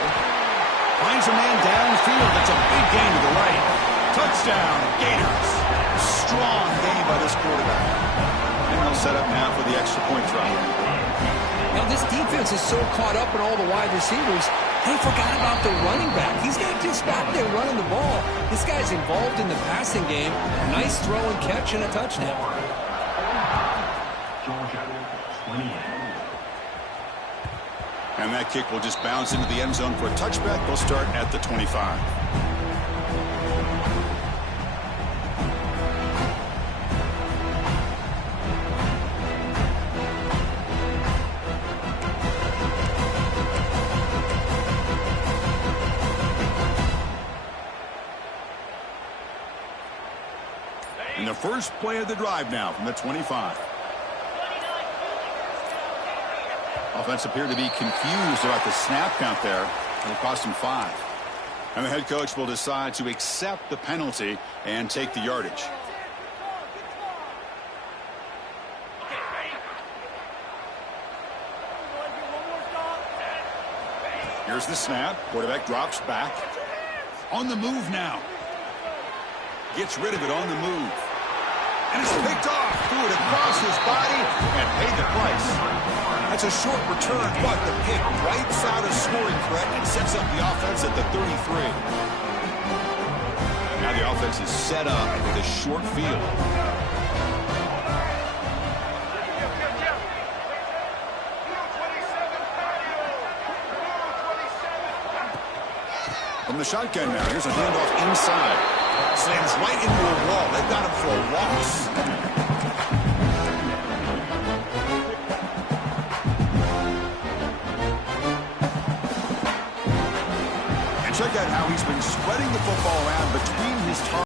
Finds a man downfield. That's a big gain to the right. Touchdown, Gators. Strong game by this quarterback. And they'll set up now for the extra point try. Now, this defense is so caught up in all the wide receivers, they forgot about the running back. He's not just back there running the ball. This guy's involved in the passing game. Nice throw and catch and a touchdown. Georgia, 28. And that kick will just bounce into the end zone for a touchback. They'll start at the 25. And the first play of the drive now from the 25. Offense appeared to be confused about the snap count there. It'll cost him 5. And the head coach will decide to accept the penalty and take the yardage. Here's the snap. Quarterback drops back. On the move now. Gets rid of it on the move. And it's picked off. Threw it across his body and paid the price. That's a short return, but the pick wipes out a scoring threat and sets up the offense at the 33. Now the offense is set up with a short field. From the shotgun now, here's a handoff inside. Slams right into a wall. They've got him for a loss. And check out how he's been spreading the football around between his targets.